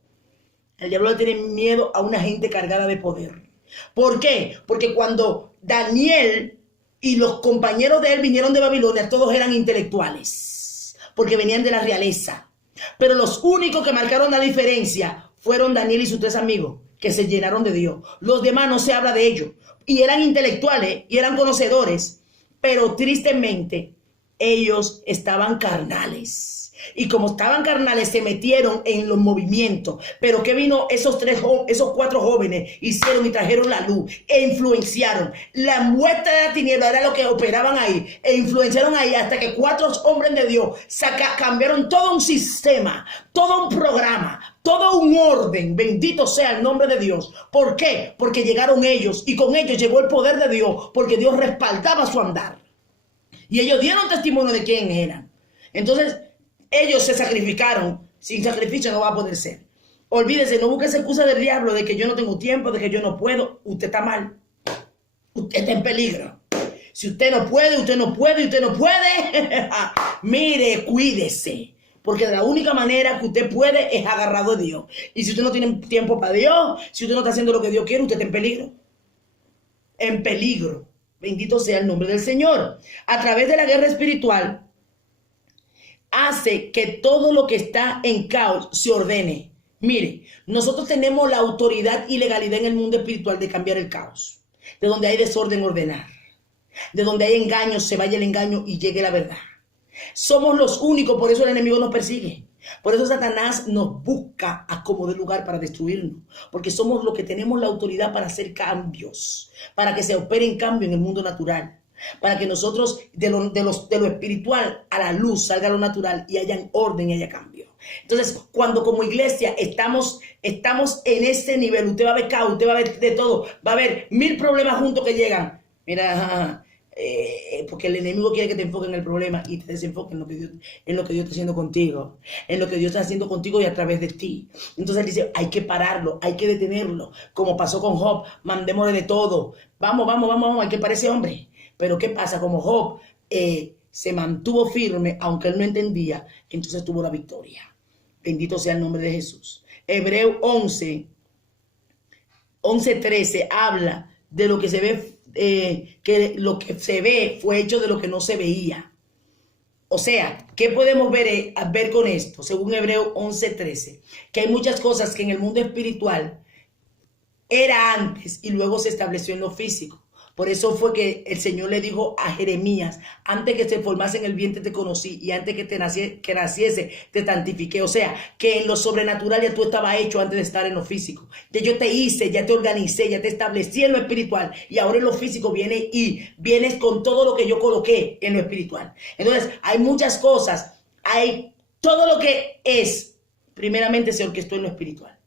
El diablo le tiene miedo a una gente cargada de poder. ¿Por qué? Porque cuando Daniel y los compañeros de él vinieron de Babilonia, todos eran intelectuales, porque venían de la realeza. Pero los únicos que marcaron la diferencia fueron Daniel y sus 3 amigos, que se llenaron de Dios. Los demás no se habla de ellos. Y eran intelectuales y eran conocedores, pero tristemente ellos estaban carnales. Y como estaban carnales, se metieron en los movimientos. Pero ¿qué vino? Esos 4 jóvenes hicieron y trajeron la luz e influenciaron. La muestra de la tiniebla era lo que operaban ahí e influenciaron ahí hasta que 4 hombres de Dios cambiaron todo un sistema, todo un programa, todo un orden. Bendito sea el nombre de Dios. ¿Por qué? Porque llegaron ellos y con ellos llegó el poder de Dios, porque Dios respaldaba su andar. Y ellos dieron testimonio de quién eran. Entonces, ellos se sacrificaron. Sin sacrificio no va a poder ser. Olvídese, no busque esa excusa del diablo de que yo no tengo tiempo, de que yo no puedo. Usted está mal. Usted está en peligro. Si usted no puede, usted no puede, usted no puede. Mire, cuídese. Porque la única manera que usted puede es agarrado a Dios. Y si usted no tiene tiempo para Dios, si usted no está haciendo lo que Dios quiere, usted está en peligro. En peligro. Bendito sea el nombre del Señor. A través de la guerra espiritual, hace que todo lo que está en caos se ordene. Mire, nosotros tenemos la autoridad y legalidad en el mundo espiritual de cambiar el caos. De donde hay desorden, ordenar. De donde hay engaño, se vaya el engaño y llegue la verdad. Somos los únicos, por eso el enemigo nos persigue. Por eso Satanás nos busca a como de lugar para destruirnos. Porque somos los que tenemos la autoridad para hacer cambios. Para que se operen cambios en el mundo natural. Para que nosotros de lo espiritual a la luz salga lo natural y haya orden y haya cambio. Entonces, cuando como iglesia estamos en este nivel, usted va a ver caos, usted va a ver de todo, va a haber 1000 problemas juntos que llegan. Mira, porque el enemigo quiere que te enfoques en el problema y te desenfoques en lo que Dios está haciendo contigo, en lo que Dios está haciendo contigo y a través de ti. Entonces él dice, hay que pararlo, hay que detenerlo, como pasó con Job, mandémosle de todo, vamos, hay que parar ese hombre. Pero ¿qué pasa? Como Job se mantuvo firme, aunque él no entendía, entonces tuvo la victoria. Bendito sea el nombre de Jesús. Hebreo 11:13 habla de lo que se ve, que lo que se ve fue hecho de lo que no se veía. O sea, ¿qué podemos ver con esto? Según Hebreo 11:13, que hay muchas cosas que en el mundo espiritual era antes y luego se estableció en lo físico. Por eso fue que el Señor le dijo a Jeremías, antes que se formase en el vientre te conocí y antes que naciese te santifiqué. O sea, que en lo sobrenatural ya tú estabas hecho antes de estar en lo físico. Ya yo te hice, ya te organicé, ya te establecí en lo espiritual y ahora en lo físico vienes con todo lo que yo coloqué en lo espiritual. Entonces, hay muchas cosas, hay todo lo que es, primeramente se orquestó en lo espiritual.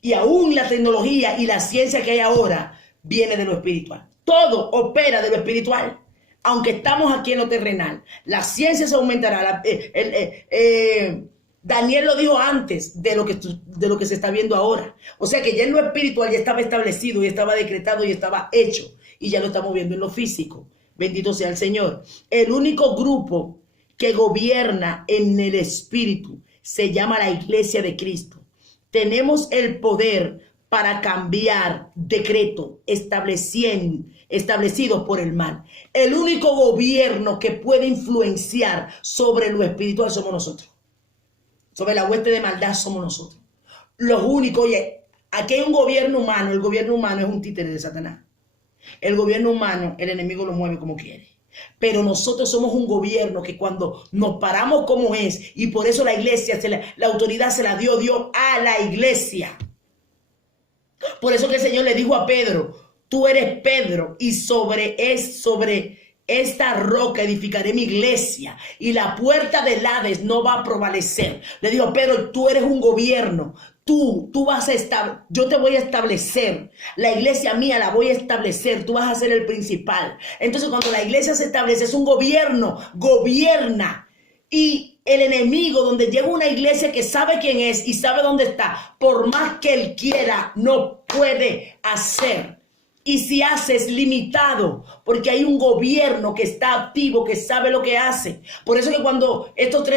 Y aún la tecnología y la ciencia que hay ahora viene de lo espiritual. Todo opera de lo espiritual. Aunque estamos aquí en lo terrenal, la ciencia se aumentará. Daniel lo dijo antes de lo que se está viendo ahora. O sea que ya en lo espiritual ya estaba establecido y estaba decretado y estaba hecho. Y ya lo estamos viendo en lo físico. Bendito sea el Señor. El único grupo que gobierna en el espíritu se llama la Iglesia de Cristo. Tenemos el poder para cambiar decreto establecido por el mal. El único gobierno que puede influenciar sobre lo espiritual somos nosotros. Sobre la hueste de maldad somos nosotros. Los únicos, oye, aquí hay un gobierno humano. El gobierno humano es un títere de Satanás. El gobierno humano, el enemigo lo mueve como quiere. Pero nosotros somos un gobierno que cuando nos paramos como es, y por eso la iglesia, la autoridad se la dio Dios a la iglesia. Por eso que el Señor le dijo a Pedro, tú eres Pedro y sobre esta roca edificaré mi iglesia y la puerta del Hades no va a prevalecer. Le dijo, Pedro, tú eres un gobierno, tú vas a estar, yo te voy a establecer, la iglesia mía la voy a establecer, tú vas a ser el principal. Entonces cuando la iglesia se establece es un gobierno, gobierna. Y el enemigo, donde llega una iglesia que sabe quién es y sabe dónde está, por más que él quiera, no puede hacer. Y si hace es limitado, porque hay un gobierno que está activo, que sabe lo que hace. Por eso que cuando estos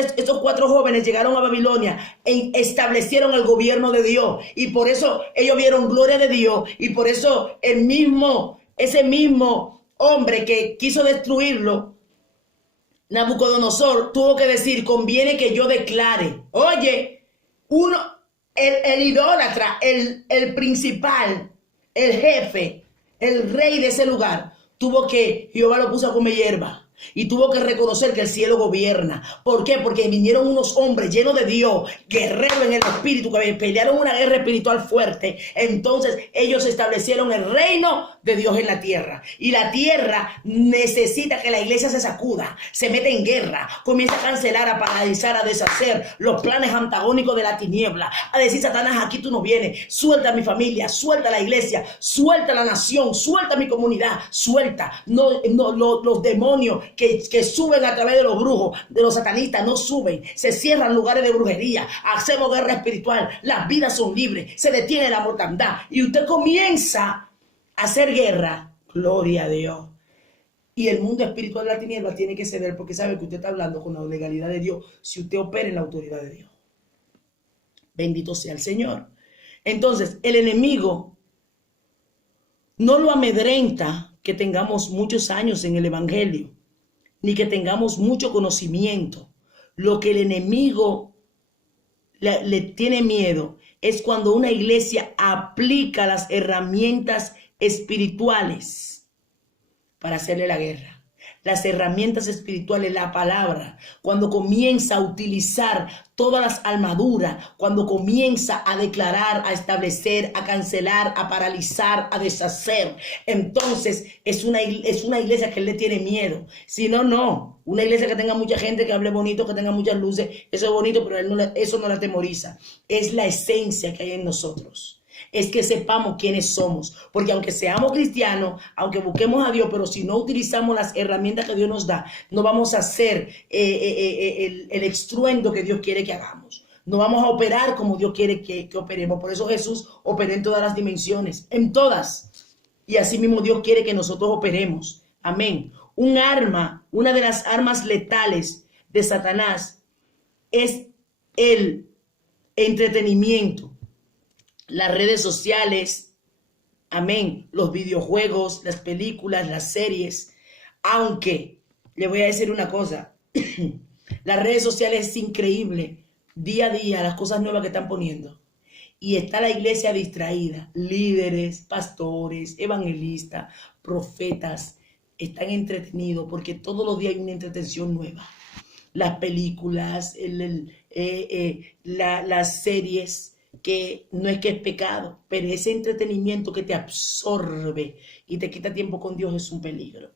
4 jóvenes llegaron a Babilonia, establecieron el gobierno de Dios. Y por eso ellos vieron gloria de Dios. Y por eso ese mismo hombre que quiso destruirlo, Nabucodonosor tuvo que decir, conviene que yo declare. Oye, el idólatra, el principal, el jefe, el rey de ese lugar, Jehová lo puso a comer hierba. Y tuvo que reconocer que el cielo gobierna. ¿Por qué? Porque vinieron unos hombres llenos de Dios, guerreros en el espíritu, que pelearon una guerra espiritual fuerte. Entonces ellos establecieron el reino de Dios en la tierra. Y la tierra necesita que la iglesia se sacuda, se meta en guerra, comienza a cancelar, a paralizar, a deshacer los planes antagónicos de la tiniebla. A decir, Satanás, aquí tú no vienes. Suelta a mi familia, suelta a la iglesia, suelta a la nación, suelta a mi comunidad, suelta. Los demonios que suben a través de los brujos, de los satanistas, no suben, se cierran lugares de brujería, hacemos guerra espiritual, las vidas son libres, se detiene la mortandad y usted comienza a hacer guerra, gloria a Dios. Y el mundo espiritual de la tiniebla tiene que ceder porque sabe que usted está hablando con la legalidad de Dios si usted opera en la autoridad de Dios. Bendito sea el Señor. Entonces, el enemigo no lo amedrenta que tengamos muchos años en el evangelio, ni que tengamos mucho conocimiento. Lo que el enemigo le tiene miedo es cuando una iglesia aplica las herramientas espirituales para hacerle la guerra. Las herramientas espirituales, la palabra, cuando comienza a utilizar todas las armaduras, cuando comienza a declarar, a establecer, a cancelar, a paralizar, a deshacer, entonces es una iglesia que él le tiene miedo. Si no, no. Una iglesia que tenga mucha gente, que hable bonito, que tenga muchas luces, eso es bonito, pero eso no le atemoriza. Es la esencia que hay en nosotros. Es que sepamos quiénes somos, porque aunque seamos cristianos, aunque busquemos a Dios, pero si no utilizamos las herramientas que Dios nos da, no vamos a hacer el estruendo que Dios quiere que hagamos. No vamos a operar como Dios quiere que operemos. Por eso Jesús operó en todas las dimensiones, en todas. Y así mismo Dios quiere que nosotros operemos. Amén. Una de las armas letales de Satanás es el entretenimiento. Las redes sociales, amén, los videojuegos, las películas, las series. Aunque, le voy a decir una cosa, las redes sociales es increíble, día a día, las cosas nuevas que están poniendo. Y está la iglesia distraída, líderes, pastores, evangelistas, profetas, están entretenidos porque todos los días hay una entretención nueva. Las películas, las series, que no es que es pecado, pero ese entretenimiento que te absorbe y te quita tiempo con Dios es un peligro.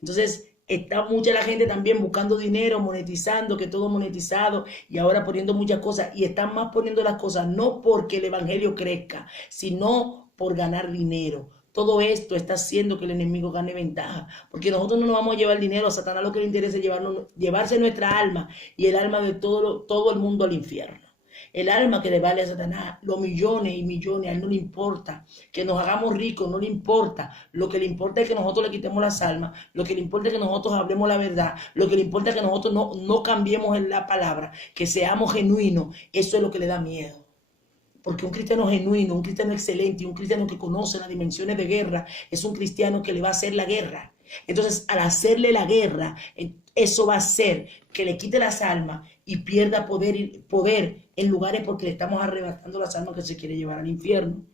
Entonces, está mucha la gente también buscando dinero, monetizando, que todo monetizado y ahora poniendo muchas cosas y están más poniendo las cosas no porque el evangelio crezca, sino por ganar dinero. Todo esto está haciendo que el enemigo gane ventaja, porque nosotros no nos vamos a llevar dinero. A Satanás lo que le interesa es llevarse nuestra alma y el alma de todo el mundo al infierno. El alma que le vale a Satanás, los millones y millones, a él no le importa. Que nos hagamos ricos, no le importa. Lo que le importa es que nosotros le quitemos las almas. Lo que le importa es que nosotros hablemos la verdad. Lo que le importa es que nosotros no cambiemos en la palabra. Que seamos genuinos. Eso es lo que le da miedo. Porque un cristiano genuino, un cristiano excelente, un cristiano que conoce las dimensiones de guerra, es un cristiano que le va a hacer la guerra. Entonces, al hacerle la guerra, eso va a hacer que le quite las almas y pierda poder en lugares porque le estamos arrebatando las almas que se quiere llevar al infierno.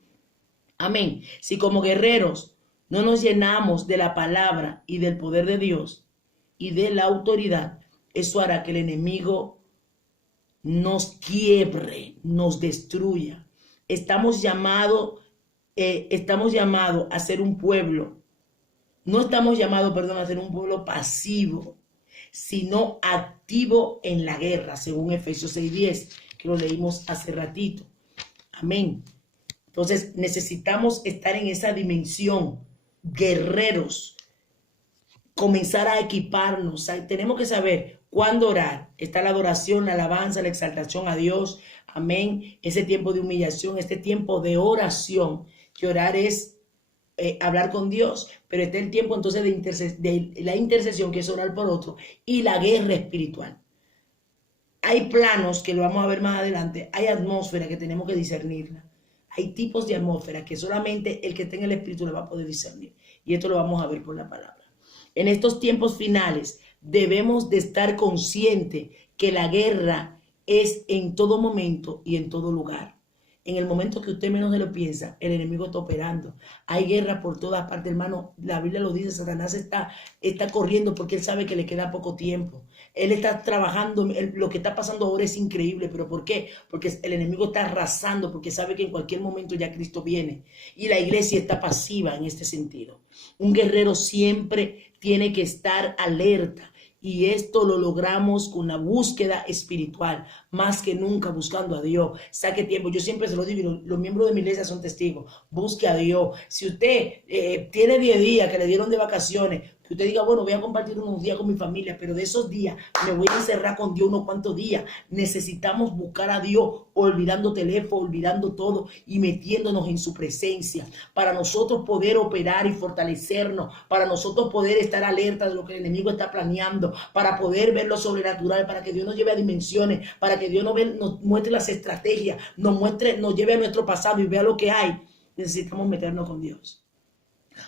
Amén. Si como guerreros no nos llenamos de la palabra y del poder de Dios y de la autoridad, eso hará que el enemigo nos quiebre, nos destruya. Estamos llamados a ser un pueblo. No estamos llamados, perdón, a ser un pueblo pasivo, sino activo en la guerra, según Efesios 6:10, que lo leímos hace ratito. Amén. Entonces necesitamos estar en esa dimensión, guerreros, comenzar a equiparnos. Tenemos que saber cuándo orar. Está la adoración, la alabanza, la exaltación a Dios. Amén. Ese tiempo de humillación, este tiempo de oración, que orar es hablar con Dios, pero está el tiempo entonces de la intercesión, que es orar por otro, y la guerra espiritual. Hay planos que lo vamos a ver más adelante, hay atmósfera que tenemos que discernirla, hay tipos de atmósfera que solamente el que tenga el espíritu la va a poder discernir, y esto lo vamos a ver por la palabra. En estos tiempos finales debemos de estar conscientes que la guerra es en todo momento y en todo lugar. En el momento que usted menos se lo piensa, el enemigo está operando. Hay guerra por todas partes, hermano. La Biblia lo dice, Satanás está corriendo porque él sabe que le queda poco tiempo. Él está trabajando, lo que está pasando ahora es increíble. ¿Pero por qué? Porque el enemigo está arrasando, porque sabe que en cualquier momento ya Cristo viene. Y la iglesia está pasiva en este sentido. Un guerrero siempre tiene que estar alerta. Y esto lo logramos con la búsqueda espiritual, más que nunca buscando a Dios. Saque tiempo, yo siempre se lo digo, los miembros de mi iglesia son testigos, busque a Dios. Si usted tiene 10 días que le dieron de vacaciones, que usted diga, bueno, voy a compartir unos días con mi familia, pero de esos días me voy a encerrar con Dios unos cuantos días. Necesitamos buscar a Dios, olvidando teléfono, olvidando todo y metiéndonos en su presencia, para nosotros poder operar y fortalecernos, para nosotros poder estar alerta de lo que el enemigo está planeando, para poder ver lo sobrenatural, para que Dios nos lleve a dimensiones, para que Dios nos muestre las estrategias, nos lleve a nuestro pasado y vea lo que hay. Necesitamos meternos con Dios.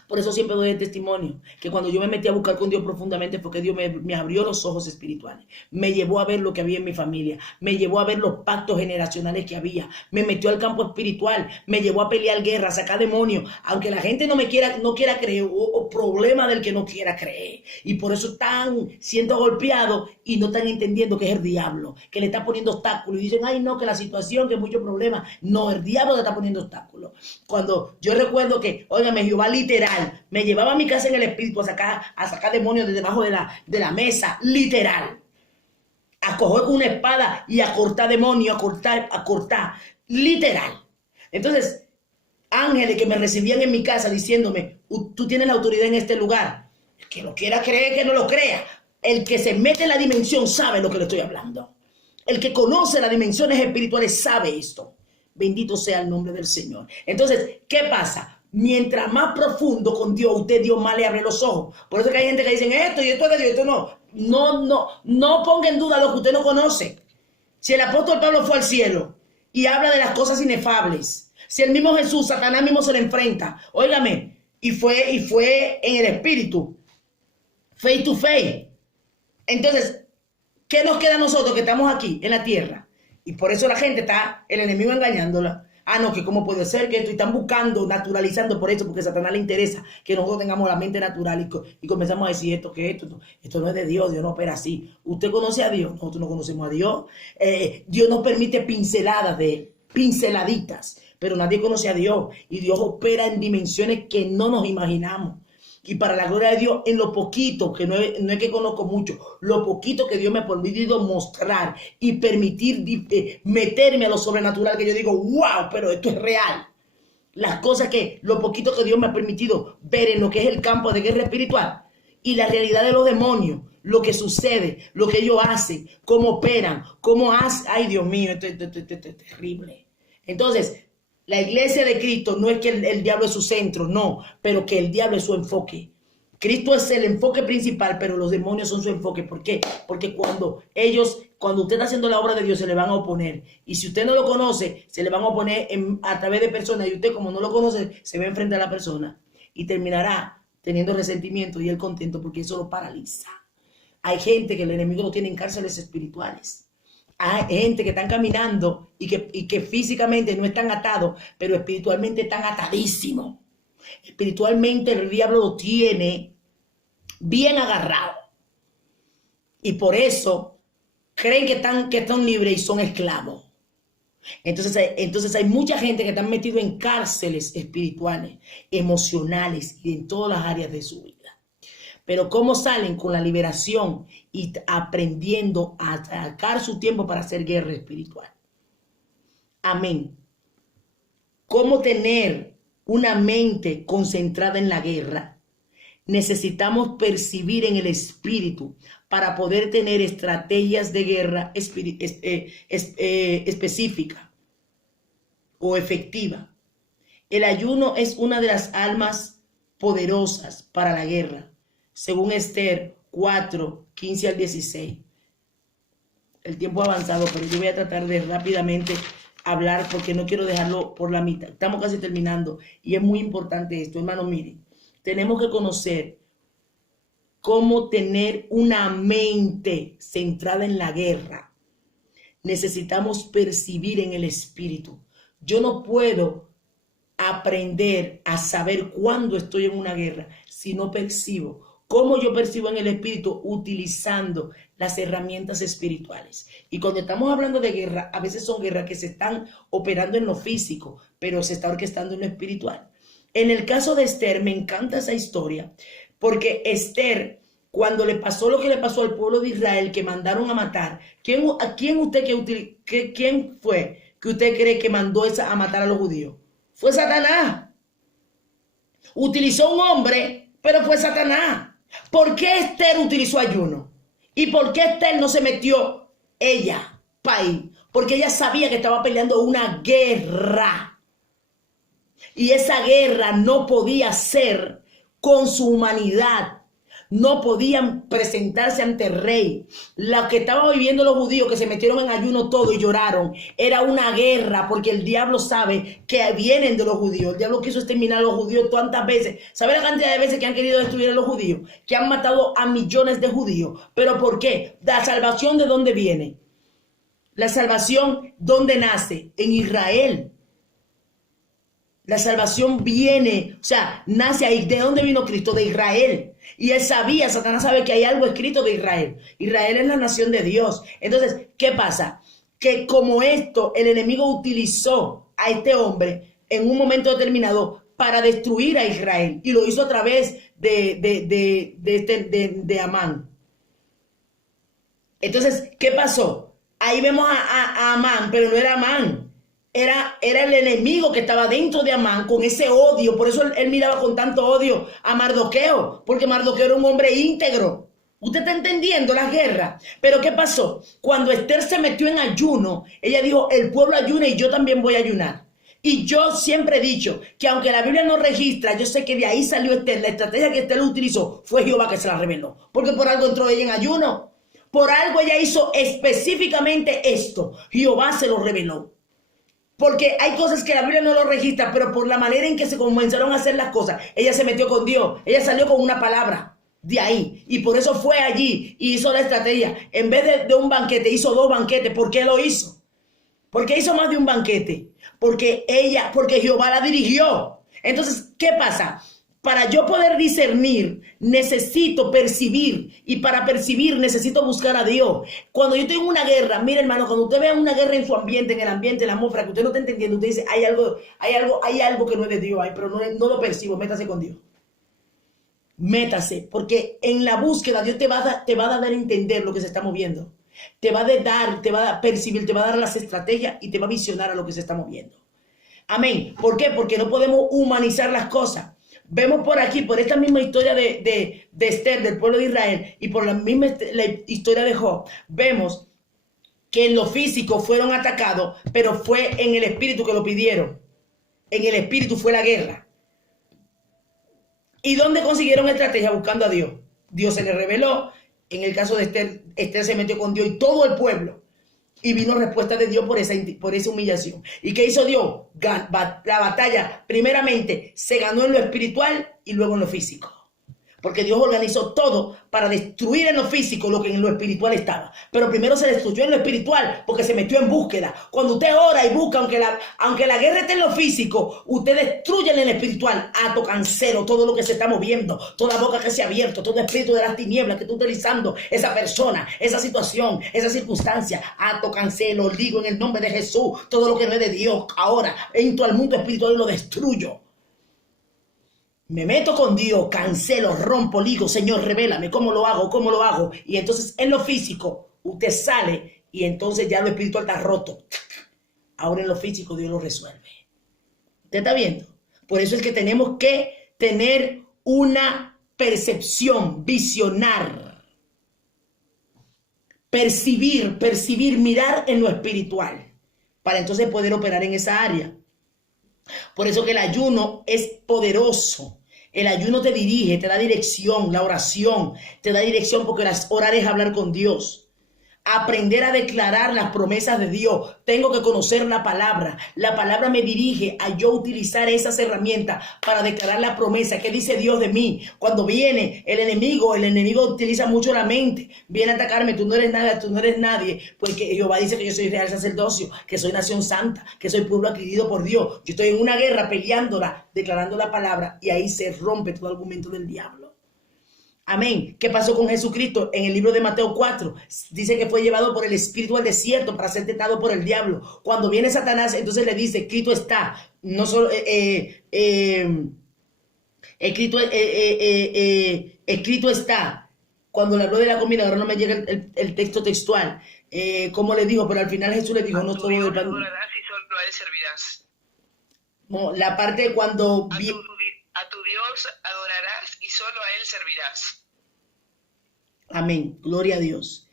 Por eso siempre doy el testimonio, que cuando yo me metí a buscar con Dios profundamente, porque Dios me abrió los ojos espirituales, me llevó a ver lo que había en mi familia, me llevó a ver los pactos generacionales que había, me metió al campo espiritual, me llevó a pelear guerra, a sacar demonios, aunque la gente no quiera creer, o problema del que no quiera creer, y por eso están siendo golpeados y no están entendiendo que es el diablo, que le está poniendo obstáculos, y dicen, ay no, que la situación, que muchos problemas. No, el diablo le está poniendo obstáculos. Cuando yo recuerdo que, óigame, Jehová literal me llevaba a mi casa en el espíritu a sacar demonios de debajo de la mesa, literal, a coger una espada y a cortar demonios, a cortar, literal. Entonces, ángeles que me recibían en mi casa diciéndome, tú tienes la autoridad en este lugar. El que lo quiera creer, que no lo crea. El que se mete en la dimensión sabe lo que le estoy hablando. El que conoce las dimensiones espirituales sabe esto. Bendito sea el nombre del Señor. Entonces, ¿qué pasa? Mientras más profundo con Dios, Dios más le abre los ojos. Por eso que hay gente que dicen esto y esto es de Dios, esto no. No ponga en duda lo que usted no conoce. Si el apóstol Pablo fue al cielo y habla de las cosas inefables, si el mismo Jesús, Satanás mismo se le enfrenta, óigame, y fue en el espíritu, face to face. Entonces, ¿qué nos queda a nosotros que estamos aquí en la tierra? Y por eso la gente está, el enemigo engañándola. Ah, no, que cómo puede ser que esto, y están buscando, naturalizando por eso, porque a Satanás le interesa que nosotros tengamos la mente natural y comenzamos a decir esto no es de Dios, Dios no opera así. ¿Usted conoce a Dios? Nosotros no conocemos a Dios. Dios nos permite pinceladas de él, pinceladitas, pero nadie conoce a Dios, y Dios opera en dimensiones que no nos imaginamos. Y para la gloria de Dios, en lo poquito, que no es que conozco mucho, lo poquito que Dios me ha permitido mostrar y permitir meterme a lo sobrenatural, que yo digo, wow, pero esto es real. Las cosas lo poquito que Dios me ha permitido ver en lo que es el campo de guerra espiritual y la realidad de los demonios, lo que sucede, lo que ellos hacen, cómo operan, cómo hacen. Ay, Dios mío, esto es terrible. Entonces, la iglesia de Cristo no es que el diablo es su centro, no, pero que el diablo es su enfoque. Cristo es el enfoque principal, pero los demonios son su enfoque. ¿Por qué? Porque cuando usted está haciendo la obra de Dios, se le van a oponer. Y si usted no lo conoce, se le van a oponer a través de personas. Y usted, como no lo conoce, se va a enfrentar a la persona. Y terminará teniendo resentimiento y él contento, porque eso lo paraliza. Hay gente que el enemigo lo tiene en cárceles espirituales. Hay gente que están caminando y que físicamente no están atados, pero espiritualmente están atadísimos. Espiritualmente el diablo lo tiene bien agarrado. Y por eso creen que están libres y son esclavos. Entonces hay mucha gente que están metidos en cárceles espirituales, emocionales y en todas las áreas de su vida. Pero ¿cómo salen? Con la liberación y aprendiendo a sacar su tiempo para hacer guerra espiritual. Amén. ¿Cómo tener una mente concentrada en la guerra? Necesitamos percibir en el espíritu para poder tener estrategias de guerra específica o efectiva. El ayuno es una de las armas poderosas para la guerra, según Esther 4, 15 al 16. El tiempo ha avanzado, pero yo voy a tratar de rápidamente hablar porque no quiero dejarlo por la mitad. Estamos casi terminando y es muy importante esto, hermano. Miren, tenemos que conocer cómo tener una mente centrada en la guerra. Necesitamos percibir en el espíritu. Yo no puedo aprender a saber cuándo estoy en una guerra si no percibo. ¿Cómo yo percibo en el espíritu? Utilizando las herramientas espirituales. Y cuando estamos hablando de guerra, a veces son guerras que se están operando en lo físico, pero se está orquestando en lo espiritual. En el caso de Esther, me encanta esa historia, porque Esther, cuando le pasó lo que le pasó al pueblo de Israel, que mandaron a matar, ¿quién fue que usted cree que mandó a matar a los judíos? Fue Satanás. Utilizó un hombre, pero fue Satanás. ¿Por qué Esther utilizó ayuno? ¿Y por qué Esther no se metió ella, país? Porque ella sabía que estaba peleando una guerra. Y esa guerra no podía ser con su humanidad. No podían presentarse ante el rey. Lo que estaban viviendo los judíos, que se metieron en ayuno todo y lloraron, era una guerra, porque el diablo sabe que vienen de los judíos. El diablo quiso exterminar a los judíos tantas veces. ¿Sabe la cantidad de veces que han querido destruir a los judíos? Que han matado a millones de judíos. ¿Pero por qué? ¿La salvación de dónde viene? La salvación, ¿dónde nace? En Israel. La salvación viene, o sea, nace ahí. ¿De dónde vino Cristo? De Israel. Y él sabía, Satanás sabe que hay algo escrito de Israel. Israel es la nación de Dios. Entonces, ¿qué pasa? Que como esto, el enemigo utilizó a este hombre en un momento determinado para destruir a Israel. Y lo hizo a través de Amán. Entonces, ¿qué pasó? Ahí vemos a Amán, pero no era Amán. Era el enemigo que estaba dentro de Amán con ese odio. Por eso él miraba con tanto odio a Mardoqueo, porque Mardoqueo era un hombre íntegro. Usted está entendiendo la guerra. Pero ¿qué pasó? Cuando Esther se metió en ayuno, ella dijo, el pueblo ayuna y yo también voy a ayunar. Y yo siempre he dicho que aunque la Biblia no registra, yo sé que de ahí salió Esther. La estrategia que Esther utilizó fue Jehová que se la reveló. Porque por algo entró ella en ayuno. Por algo ella hizo específicamente esto. Jehová se lo reveló. Porque hay cosas que la Biblia no lo registra, pero por la manera en que se comenzaron a hacer las cosas, ella se metió con Dios, ella salió con una palabra de ahí, y por eso fue allí y hizo la estrategia. En vez de un banquete, hizo 2 banquetes. ¿Por qué lo hizo? ¿Por qué hizo más de un banquete? Porque Jehová la dirigió. Entonces, ¿qué pasa? Para yo poder discernir, necesito percibir. Y para percibir, necesito buscar a Dios. Cuando yo tengo una guerra, mire hermano, cuando usted vea una guerra en su ambiente, en el ambiente, en la atmósfera, que usted no está entendiendo, usted dice, hay algo que no es de Dios, pero no lo percibo, métase con Dios. Métase, porque en la búsqueda Dios te va a dar a entender lo que se está moviendo. Te va a percibir, te va a dar las estrategias y te va a visionar a lo que se está moviendo. Amén. ¿Por qué? Porque no podemos humanizar las cosas. Vemos por aquí, por esta misma historia de Esther, del pueblo de Israel, y por la misma la historia de Job, vemos que en lo físico fueron atacados, pero fue en el espíritu que lo pidieron. En el espíritu fue la guerra. ¿Y dónde consiguieron estrategia? Buscando a Dios. Dios se le reveló. En el caso de Esther, Esther se metió con Dios y todo el pueblo. Y vino respuesta de Dios por esa humillación. ¿Y qué hizo Dios? La batalla, primeramente, se ganó en lo espiritual y luego en lo físico. Porque Dios organizó todo para destruir en lo físico lo que en lo espiritual estaba. Pero primero se destruyó en lo espiritual porque se metió en búsqueda. Cuando usted ora y busca, aunque la guerra esté en lo físico, usted destruye en el espiritual. Ato, cancelo todo lo que se está moviendo, toda boca que se ha abierto, todo espíritu de las tinieblas que está utilizando esa persona, esa situación, esa circunstancia. Ato, cancelo, digo en el nombre de Jesús, todo lo que no es de Dios. Ahora entro al mundo espiritual y lo destruyo. Me meto con Dios, cancelo, rompo, ligo, Señor, revélame cómo lo hago. Y entonces en lo físico, usted sale y entonces ya lo espiritual está roto. Ahora en lo físico Dios lo resuelve. ¿Usted está viendo? Por eso es que tenemos que tener una percepción, visionar, percibir, mirar en lo espiritual, para entonces poder operar en esa área. Por eso que el ayuno es poderoso. El ayuno te dirige, te da dirección. La oración te da dirección porque orar es hablar con Dios. aprender a declarar las promesas de Dios. Tengo que conocer la palabra. La palabra me dirige a yo utilizar esas herramientas para declarar la promesa. ¿Qué dice Dios de mí? Cuando viene el enemigo utiliza mucho la mente. Viene a atacarme, tú no eres nada, tú no eres nadie. Porque Jehová dice que yo soy real sacerdocio, que soy nación santa, que soy pueblo adquirido por Dios. Yo estoy en una guerra peleándola, declarando la palabra, y ahí se rompe todo argumento del diablo. Amén. ¿Qué pasó con Jesucristo? En el libro de Mateo 4, dice que fue llevado por el Espíritu al desierto para ser tentado por el diablo. Cuando viene Satanás, entonces le dice, escrito está. No solo, escrito está. Cuando le habló de la comida, ahora no me llega el texto textual, como le dijo, pero al final Jesús le dijo, no solo de pan. Adorarás y solo a él servirás. No, la parte cuando... A tu Dios adorarás y solo a él servirás. Amén, gloria a Dios.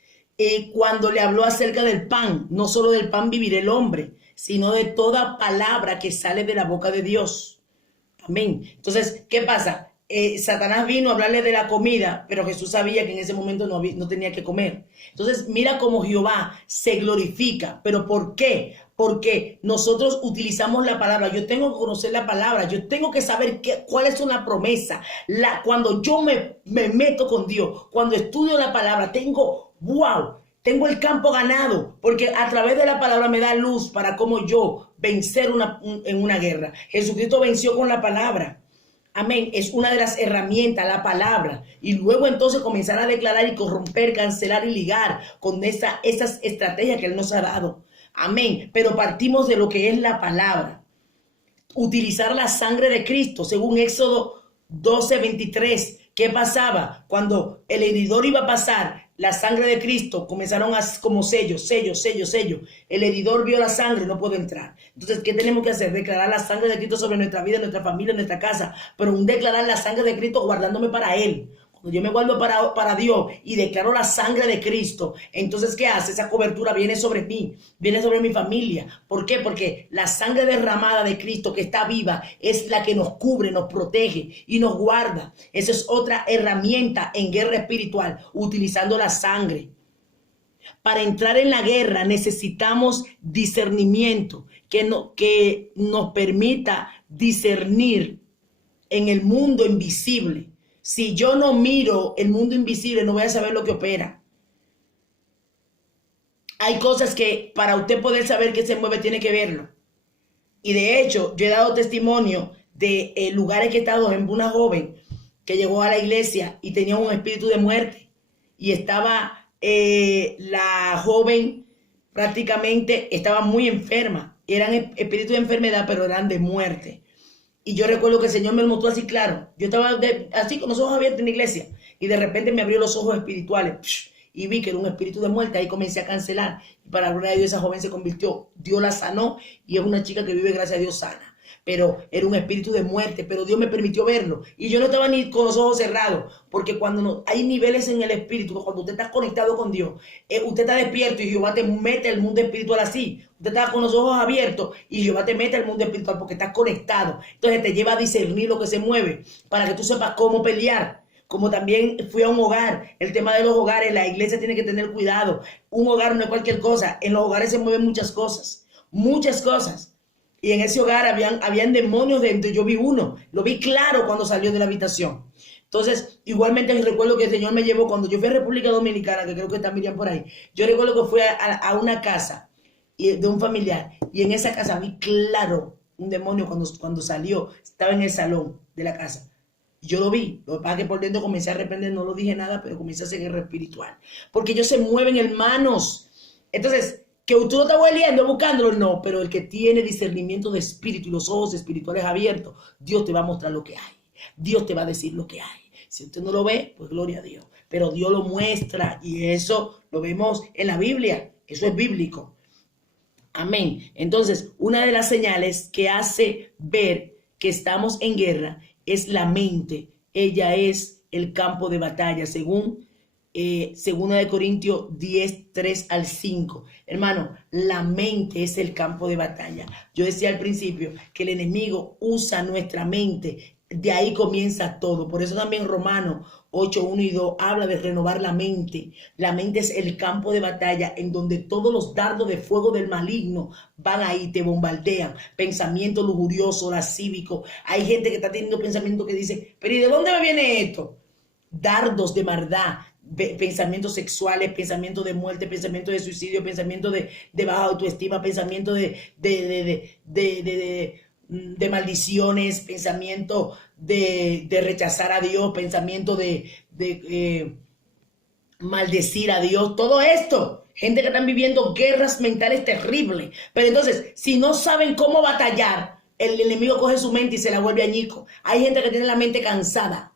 Cuando le habló acerca del pan, no solo del pan vivirá el hombre, sino de toda palabra que sale de la boca de Dios. Amén. Entonces, ¿qué pasa? Satanás vino a hablarle de la comida, pero Jesús sabía que en ese momento no tenía que comer. Entonces, mira cómo Jehová se glorifica. ¿Pero por qué? Porque nosotros utilizamos la palabra. Yo tengo que conocer la palabra. Yo tengo que saber cuáles son las promesas. Cuando yo me meto con Dios, cuando estudio la palabra, tengo el campo ganado, porque a través de la palabra me da luz para cómo yo vencer en una guerra. Jesucristo venció con la palabra. Amén. Es una de las herramientas, la palabra. Y luego entonces comenzar a declarar y corromper, cancelar y ligar con esas estrategias que Él nos ha dado. Amén. Pero partimos de lo que es la palabra. Utilizar la sangre de Cristo, según Éxodo 12:23. ¿Qué pasaba? Cuando el heridor iba a pasar la sangre de Cristo, comenzaron como sello. El heridor vio la sangre, no puede entrar. Entonces, ¿qué tenemos que hacer? Declarar la sangre de Cristo sobre nuestra vida, nuestra familia, nuestra casa. Pero declarar la sangre de Cristo guardándome para Él. Cuando yo me guardo para Dios y declaro la sangre de Cristo, entonces, ¿qué hace? Esa cobertura viene sobre mí, viene sobre mi familia. ¿Por qué? Porque la sangre derramada de Cristo que está viva es la que nos cubre, nos protege y nos guarda. Esa es otra herramienta en guerra espiritual, utilizando la sangre. Para entrar en la guerra necesitamos discernimiento que nos permita discernir en el mundo invisible. Si yo no miro el mundo invisible, no voy a saber lo que opera. Hay cosas que para usted poder saber que se mueve, tiene que verlo. Y de hecho, yo he dado testimonio de lugares que he estado. En una joven que llegó a la iglesia y tenía un espíritu de muerte. Y estaba la joven prácticamente, estaba muy enferma. Eran espíritus de enfermedad, pero eran de muerte. Y yo recuerdo que el Señor me lo mostró así claro. Yo estaba así con los ojos abiertos en la iglesia. Y de repente me abrió los ojos espirituales. Y vi que era un espíritu de muerte. Ahí comencé a cancelar. Y para la gloria de Dios, esa joven se convirtió. Dios la sanó. Y es una chica que vive, gracias a Dios, sana. Pero era un espíritu de muerte. Pero Dios me permitió verlo. Y yo no estaba ni con los ojos cerrados. Porque cuando hay niveles en el espíritu, cuando usted está conectado con Dios, usted está despierto y Jehová te mete al mundo espiritual así. Usted está con los ojos abiertos y Jehová te mete al mundo espiritual porque estás conectado. Entonces te lleva a discernir lo que se mueve para que tú sepas cómo pelear. Como también fui a un hogar, el tema de los hogares, la iglesia tiene que tener cuidado. Un hogar no es cualquier cosa. En los hogares se mueven muchas cosas. Y en ese hogar habían demonios dentro. Yo vi uno, lo vi claro cuando salió de la habitación. Entonces, igualmente recuerdo que el Señor me llevó cuando yo fui a República Dominicana, que creo que está Miriam por ahí. Yo recuerdo que fui a una casa de un familiar, y en esa casa vi claro un demonio cuando salió, estaba en el salón de la casa. Yo lo vi, lo que pasa es que por dentro comencé a reprender, no lo dije nada, pero comencé a hacer guerra espiritual, porque ellos se mueven, hermanos. Entonces, que tú no estás hueliendo, buscándolo, no, pero el que tiene discernimiento de espíritu y los ojos espirituales abiertos, Dios te va a mostrar lo que hay, Dios te va a decir lo que hay. Si usted no lo ve, pues gloria a Dios, pero Dios lo muestra, y eso lo vemos en la Biblia, eso es bíblico. Amén. Entonces, una de las señales que hace ver que estamos en guerra es la mente. Ella es el campo de batalla, según 2 Corintios 10, 3 al 5. Hermano, la mente es el campo de batalla. Yo decía al principio que el enemigo usa nuestra mente De ahí comienza todo. Por eso también Romanos 8, 1 y 2 habla de renovar la mente. La mente es el campo de batalla en donde todos los dardos de fuego del maligno van ahí, te bombardean. Pensamiento lujurioso, lascívico. Hay gente que está teniendo pensamientos que dice, pero ¿y de dónde me viene esto? Dardos de maldad, pensamientos sexuales, pensamientos de muerte, pensamientos de suicidio, pensamientos de baja autoestima, pensamientos de maldiciones, pensamiento de rechazar a Dios, pensamiento de maldecir a Dios, todo esto. Gente que están viviendo guerras mentales terribles. Pero entonces, si no saben cómo batallar, el enemigo coge su mente y se la vuelve añico. Hay gente que tiene la mente cansada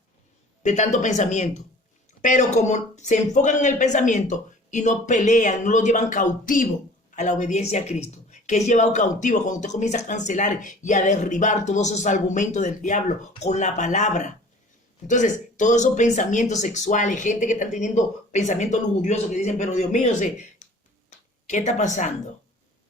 de tanto pensamiento. Pero como se enfocan en el pensamiento y no pelean, no lo llevan cautivo a la obediencia a Cristo, que es llevado cautivo cuando usted comienza a cancelar y a derribar todos esos argumentos del diablo con la palabra. Entonces, todos esos pensamientos sexuales, gente que está teniendo pensamientos lujuriosos que dicen, pero Dios mío, ¿qué está pasando?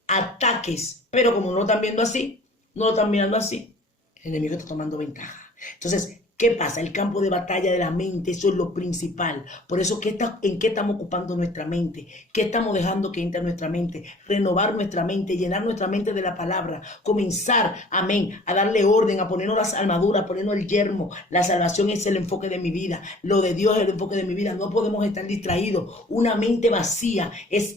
Ataques, pero como no lo están viendo así, no lo están mirando así, el enemigo está tomando ventaja. Entonces, ¿qué pasa? El campo de batalla de la mente, eso es lo principal. Por eso, ¿en qué estamos ocupando nuestra mente? ¿Qué estamos dejando que entre a nuestra mente? Renovar nuestra mente, llenar nuestra mente de la palabra, comenzar, amén, a darle orden, a ponernos las armaduras, a ponernos el yermo. La salvación es el enfoque de mi vida. Lo de Dios es el enfoque de mi vida. No podemos estar distraídos. Una mente vacía es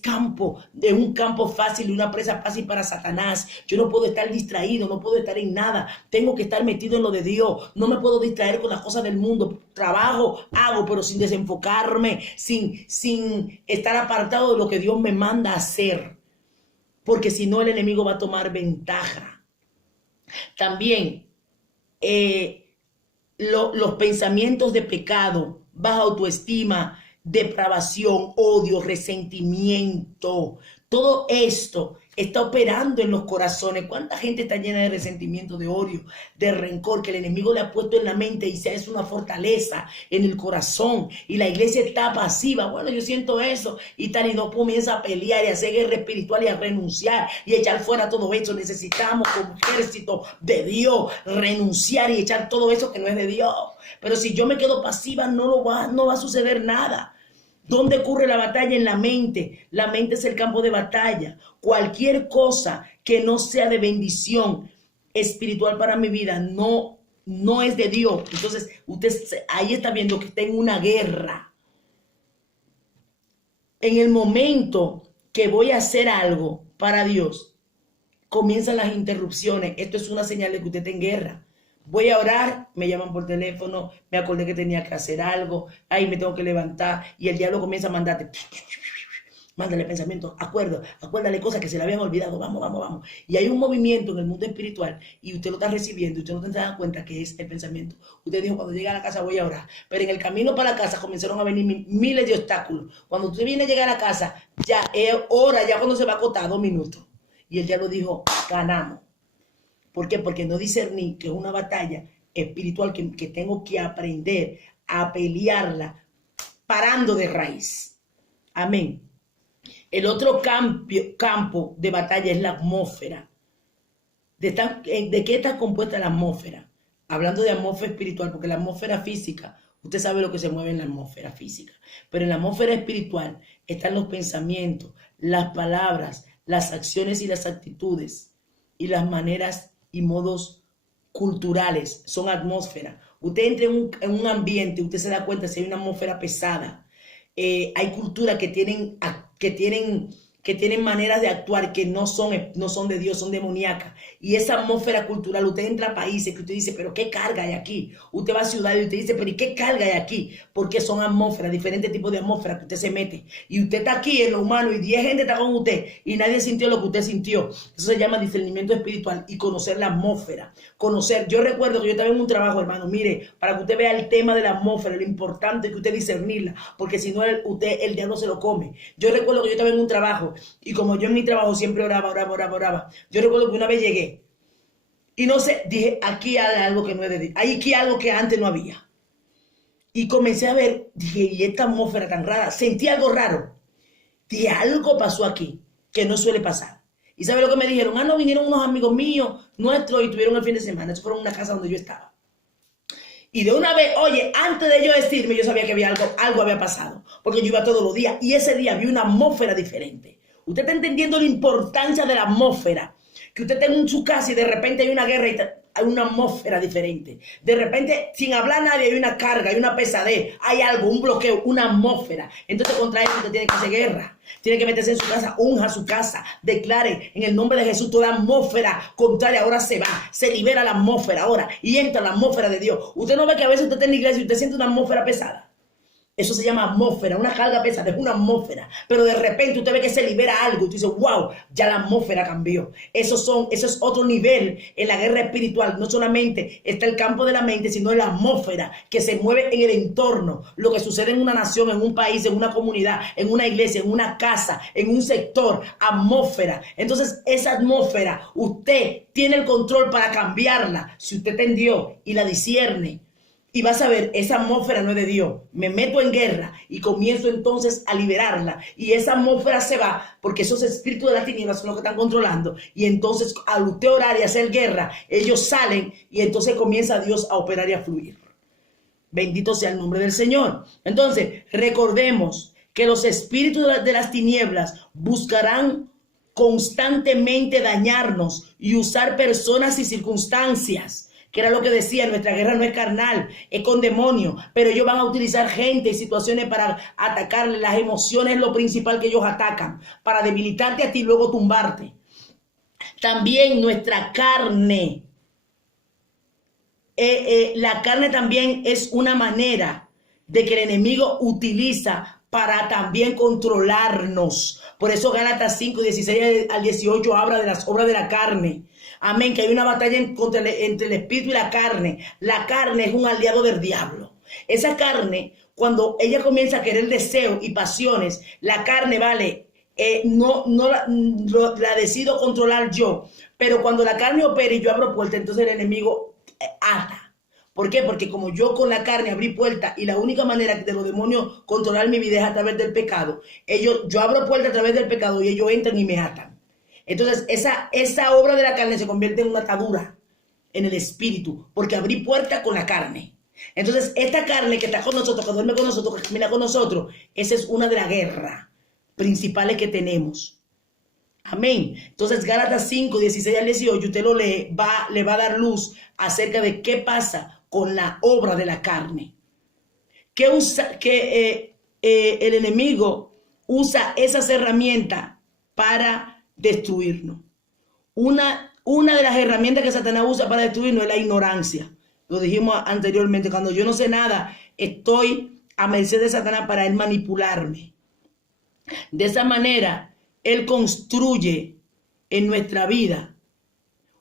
un campo fácil y una presa fácil para Satanás. Yo no puedo estar distraído, no puedo estar en nada. Tengo que estar metido en lo de Dios. No me puedo distraer con las cosas del mundo. Trabajo, hago, pero sin desenfocarme, sin estar apartado de lo que Dios me manda a hacer, porque si no el enemigo va a tomar ventaja. También los pensamientos de pecado, baja autoestima, depravación, odio, resentimiento, todo esto está operando en los corazones. ¿Cuánta gente está llena de resentimiento, de odio, de rencor que el enemigo le ha puesto en la mente y se es una fortaleza en el corazón? Y la iglesia está pasiva. Bueno, yo siento eso y tal, y no comienza a pelear y a hacer guerra espiritual y a renunciar y echar fuera todo eso. Necesitamos como ejército de Dios renunciar y echar todo eso que no es de Dios. Pero si yo me quedo pasiva, no va a suceder nada. ¿Dónde ocurre la batalla? En la mente. La mente es el campo de batalla. Cualquier cosa que no sea de bendición espiritual para mi vida no es de Dios. Entonces, usted ahí está viendo que está en una guerra. En el momento que voy a hacer algo para Dios, comienzan las interrupciones. Esto es una señal de que usted está en guerra. Voy a orar, me llaman por teléfono, me acordé que tenía que hacer algo, ahí me tengo que levantar y el diablo comienza a mandarte, mándale pensamientos, acuérdale cosas que se le habían olvidado, vamos. Y hay un movimiento en el mundo espiritual y usted lo está recibiendo, usted no se da cuenta que es el pensamiento. Usted dijo, cuando llegue a la casa voy a orar, pero en el camino para la casa comenzaron a venir miles de obstáculos. Cuando usted viene a llegar a la casa, ya es hora, ya cuando se va a acotar 2 minutos. Y el diablo dijo, ganamos. ¿Por qué? Porque no discerní que es una batalla espiritual que tengo que aprender a pelearla parando de raíz. Amén. El otro campo de batalla es la atmósfera. ¿De qué está compuesta la atmósfera? Hablando de atmósfera espiritual, porque la atmósfera física, usted sabe lo que se mueve en la atmósfera física, pero en la atmósfera espiritual están los pensamientos, las palabras, las acciones y las actitudes y las maneras y modos culturales, son atmósfera. Usted entra en un ambiente, usted se da cuenta si hay una atmósfera pesada. Hay culturas que tienen maneras de actuar que no son de Dios, son demoníacas. Y esa atmósfera cultural, usted entra a países que usted dice, pero ¿qué carga hay aquí? Usted va a ciudades y usted dice, pero ¿y qué carga hay aquí? Porque son atmósferas, diferentes tipos de atmósferas que usted se mete. Y usted está aquí en lo humano y 10 gente está con usted y nadie sintió lo que usted sintió. Eso se llama discernimiento espiritual y conocer la atmósfera. Yo recuerdo que yo estaba en un trabajo, hermano, mire, para que usted vea el tema de la atmósfera, lo importante es que usted discernirla, porque si no, el diablo se lo come. Yo recuerdo que yo estaba en un trabajo y como yo en mi trabajo siempre oraba, yo recuerdo que una vez llegué y no sé, dije, aquí hay algo que no es de Dios, aquí hay algo que antes no había. Y comencé a ver, dije, y esta atmósfera tan rara, sentí algo raro. Dije, algo pasó aquí que no suele pasar. ¿Y sabe lo que me dijeron? No, vinieron unos amigos míos, nuestros, y tuvieron el fin de semana. Eso fueron una casa donde yo estaba. Y de una vez, oye, antes de yo decirme, yo sabía que había algo había pasado. Porque yo iba todos los días y ese día vi una atmósfera diferente. Usted está entendiendo la importancia de la atmósfera. Que usted tenga en su casa y de repente hay una guerra y hay una atmósfera diferente. De repente, sin hablar nadie, hay una carga, hay una pesadez, hay algo, un bloqueo, una atmósfera. Entonces contra eso usted tiene que hacer guerra. Tiene que meterse en su casa, unja su casa, declare en el nombre de Jesús toda atmósfera contraria. Ahora se va, se libera la atmósfera ahora y entra la atmósfera de Dios. Usted no ve que a veces usted está en la iglesia y usted siente una atmósfera pesada. Eso se llama atmósfera, una carga pesada, es una atmósfera. Pero de repente usted ve que se libera algo y tú dices, wow, ya la atmósfera cambió. Eso es otro nivel en la guerra espiritual. No solamente está el campo de la mente, sino la atmósfera que se mueve en el entorno. Lo que sucede en una nación, en un país, en una comunidad, en una iglesia, en una casa, en un sector. Atmósfera. Entonces esa atmósfera, usted tiene el control para cambiarla. Si usted entendió y la discierne. Y vas a ver, esa atmósfera no es de Dios. Me meto en guerra y comienzo entonces a liberarla. Y esa atmósfera se va porque esos espíritus de las tinieblas son los que están controlando. Y entonces al usted orar y hacer guerra, ellos salen y entonces comienza Dios a operar y a fluir. Bendito sea el nombre del Señor. Entonces, recordemos que los espíritus de las tinieblas buscarán constantemente dañarnos y usar personas y circunstancias. Que era lo que decía, nuestra guerra no es carnal, es con demonios, pero ellos van a utilizar gente y situaciones para atacarle. Las emociones es lo principal que ellos atacan, para debilitarte a ti y luego tumbarte. También nuestra carne, la carne también es una manera de que el enemigo utiliza para también controlarnos. Por eso Gálatas 5, 16 al 18 habla de las obras de la carne. Amén, que hay una batalla entre el espíritu y la carne. La carne es un aliado del diablo. Esa carne, cuando ella comienza a querer deseo y pasiones, la carne, vale, no la decido controlar yo. Pero cuando la carne opera y yo abro puerta, entonces el enemigo ata. ¿Por qué? Porque como yo con la carne abrí puerta y la única manera de los demonios controlar mi vida es a través del pecado, yo abro puerta a través del pecado y ellos entran y me atan. Entonces esa obra de la carne se convierte en una atadura en el espíritu, porque abrí puerta con la carne. Entonces esta carne que está con nosotros, que duerme con nosotros, que camina con nosotros, esa es una de las guerras principales que tenemos. Amén. Entonces Gálatas 5, 16 al 18, usted lo lee, le va a dar luz acerca de qué pasa con la obra de la carne. El enemigo usa esas herramientas para destruirnos. Una de las herramientas que Satanás usa para destruirnos es la ignorancia. Lo dijimos anteriormente, cuando yo no sé nada, estoy a merced de Satanás para él manipularme. De esa manera, él construye en nuestra vida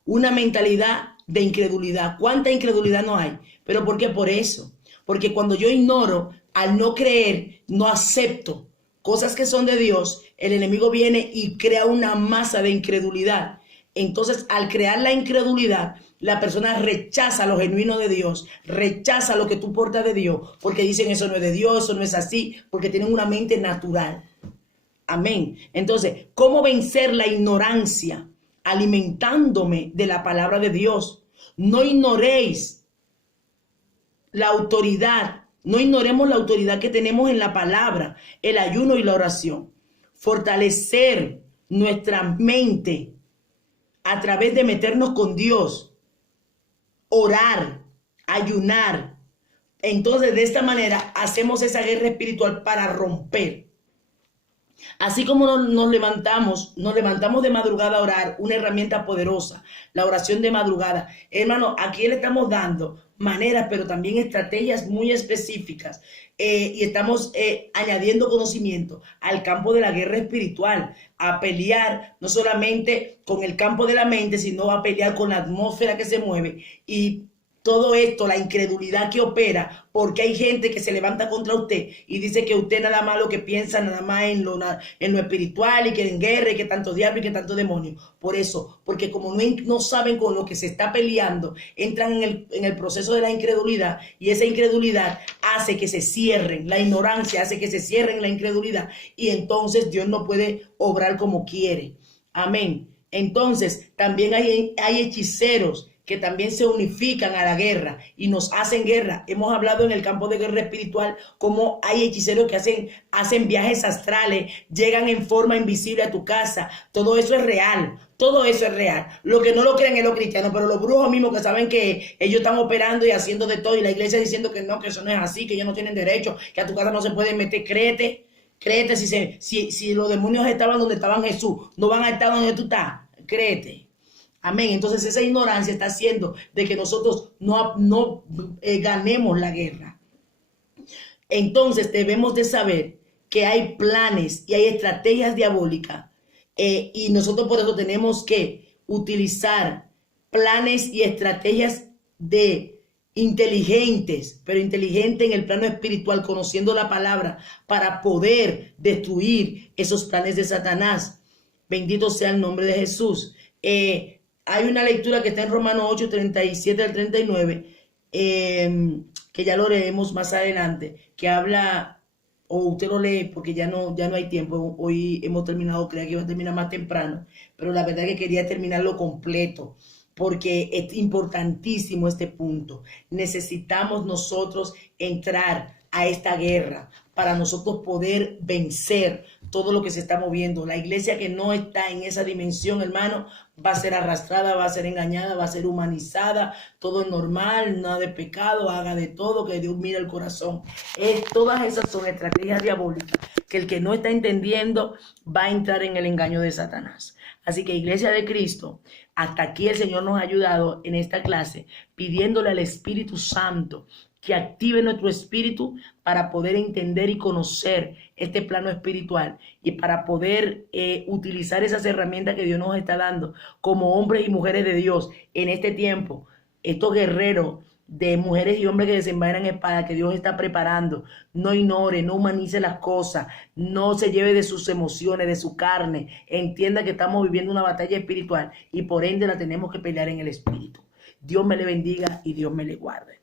una mentalidad de incredulidad. ¿Cuánta incredulidad no hay? ¿Pero por qué? Por eso. Porque cuando yo ignoro, al no creer, no acepto cosas que son de Dios, el enemigo viene y crea una masa de incredulidad. Entonces, al crear la incredulidad, la persona rechaza lo genuino de Dios, rechaza lo que tú portas de Dios, porque dicen eso no es de Dios, eso no es así, porque tienen una mente natural. Amén. Entonces, ¿cómo vencer la ignorancia? Alimentándome de la palabra de Dios. No ignoréis la autoridad. No ignoremos la autoridad que tenemos en la palabra, el ayuno y la oración. Fortalecer nuestra mente a través de meternos con Dios, orar, ayunar. Entonces, de esta manera, hacemos esa guerra espiritual para romper. Así como nos levantamos de madrugada a orar, una herramienta poderosa, la oración de madrugada. Hermano, aquí le estamos dando maneras, pero también estrategias muy específicas. Y estamos añadiendo conocimiento al campo de la guerra espiritual, a pelear no solamente con el campo de la mente, sino a pelear con la atmósfera que se mueve y todo esto, la incredulidad que opera, porque hay gente que se levanta contra usted y dice que usted nada más lo que piensa, nada más en lo espiritual y que en guerra y que tanto diablo y que tanto demonio. Por eso, porque como no saben con lo que se está peleando, entran en el proceso de la incredulidad y esa incredulidad hace que se cierren, la ignorancia hace que se cierren la incredulidad y entonces Dios no puede obrar como quiere. Amén. Entonces, también hay hechiceros que también se unifican a la guerra y nos hacen guerra. Hemos hablado en el campo de guerra espiritual cómo hay hechiceros que hacen viajes astrales, llegan en forma invisible a tu casa. Todo eso es real. Todo eso es real. Lo que no lo creen es los cristianos, pero los brujos mismos que saben que ellos están operando y haciendo de todo, y la iglesia diciendo que no, que eso no es así, que ellos no tienen derecho, que a tu casa no se pueden meter. Créete si los demonios estaban donde estaban Jesús, no van a estar donde tú estás. Créete. Amén. Entonces esa ignorancia está haciendo de que nosotros no ganemos la guerra. Entonces debemos de saber que hay planes y hay estrategias diabólicas, y nosotros por eso tenemos que utilizar planes y estrategias inteligentes, pero inteligentes en el plano espiritual, conociendo la palabra, para poder destruir esos planes de Satanás. Bendito sea el nombre de Jesús. Hay una lectura que está en Romanos 8, 37 al 39, que ya lo leemos más adelante, que habla, o usted lo lee porque ya no hay tiempo. Hoy hemos terminado, creía que iba a terminar más temprano, pero la verdad es que quería terminarlo completo, porque es importantísimo este punto. Necesitamos nosotros entrar a esta guerra para nosotros poder vencer todo lo que se está moviendo. La iglesia que no está en esa dimensión, hermano, va a ser arrastrada, va a ser engañada, va a ser humanizada. Todo es normal, nada de pecado, haga de todo, que Dios mire el corazón. Todas esas son estrategias diabólicas que el que no está entendiendo va a entrar en el engaño de Satanás. Así que, Iglesia de Cristo, hasta aquí el Señor nos ha ayudado en esta clase, pidiéndole al Espíritu Santo que active nuestro espíritu para poder entender y conocer este plano espiritual, y para poder utilizar esas herramientas que Dios nos está dando como hombres y mujeres de Dios en este tiempo. Estos guerreros de mujeres y hombres que desenvainan espada que Dios está preparando. No ignore, no humanice las cosas, no se lleve de sus emociones, de su carne. Entienda que estamos viviendo una batalla espiritual y por ende la tenemos que pelear en el espíritu. Dios me le bendiga y Dios me le guarde.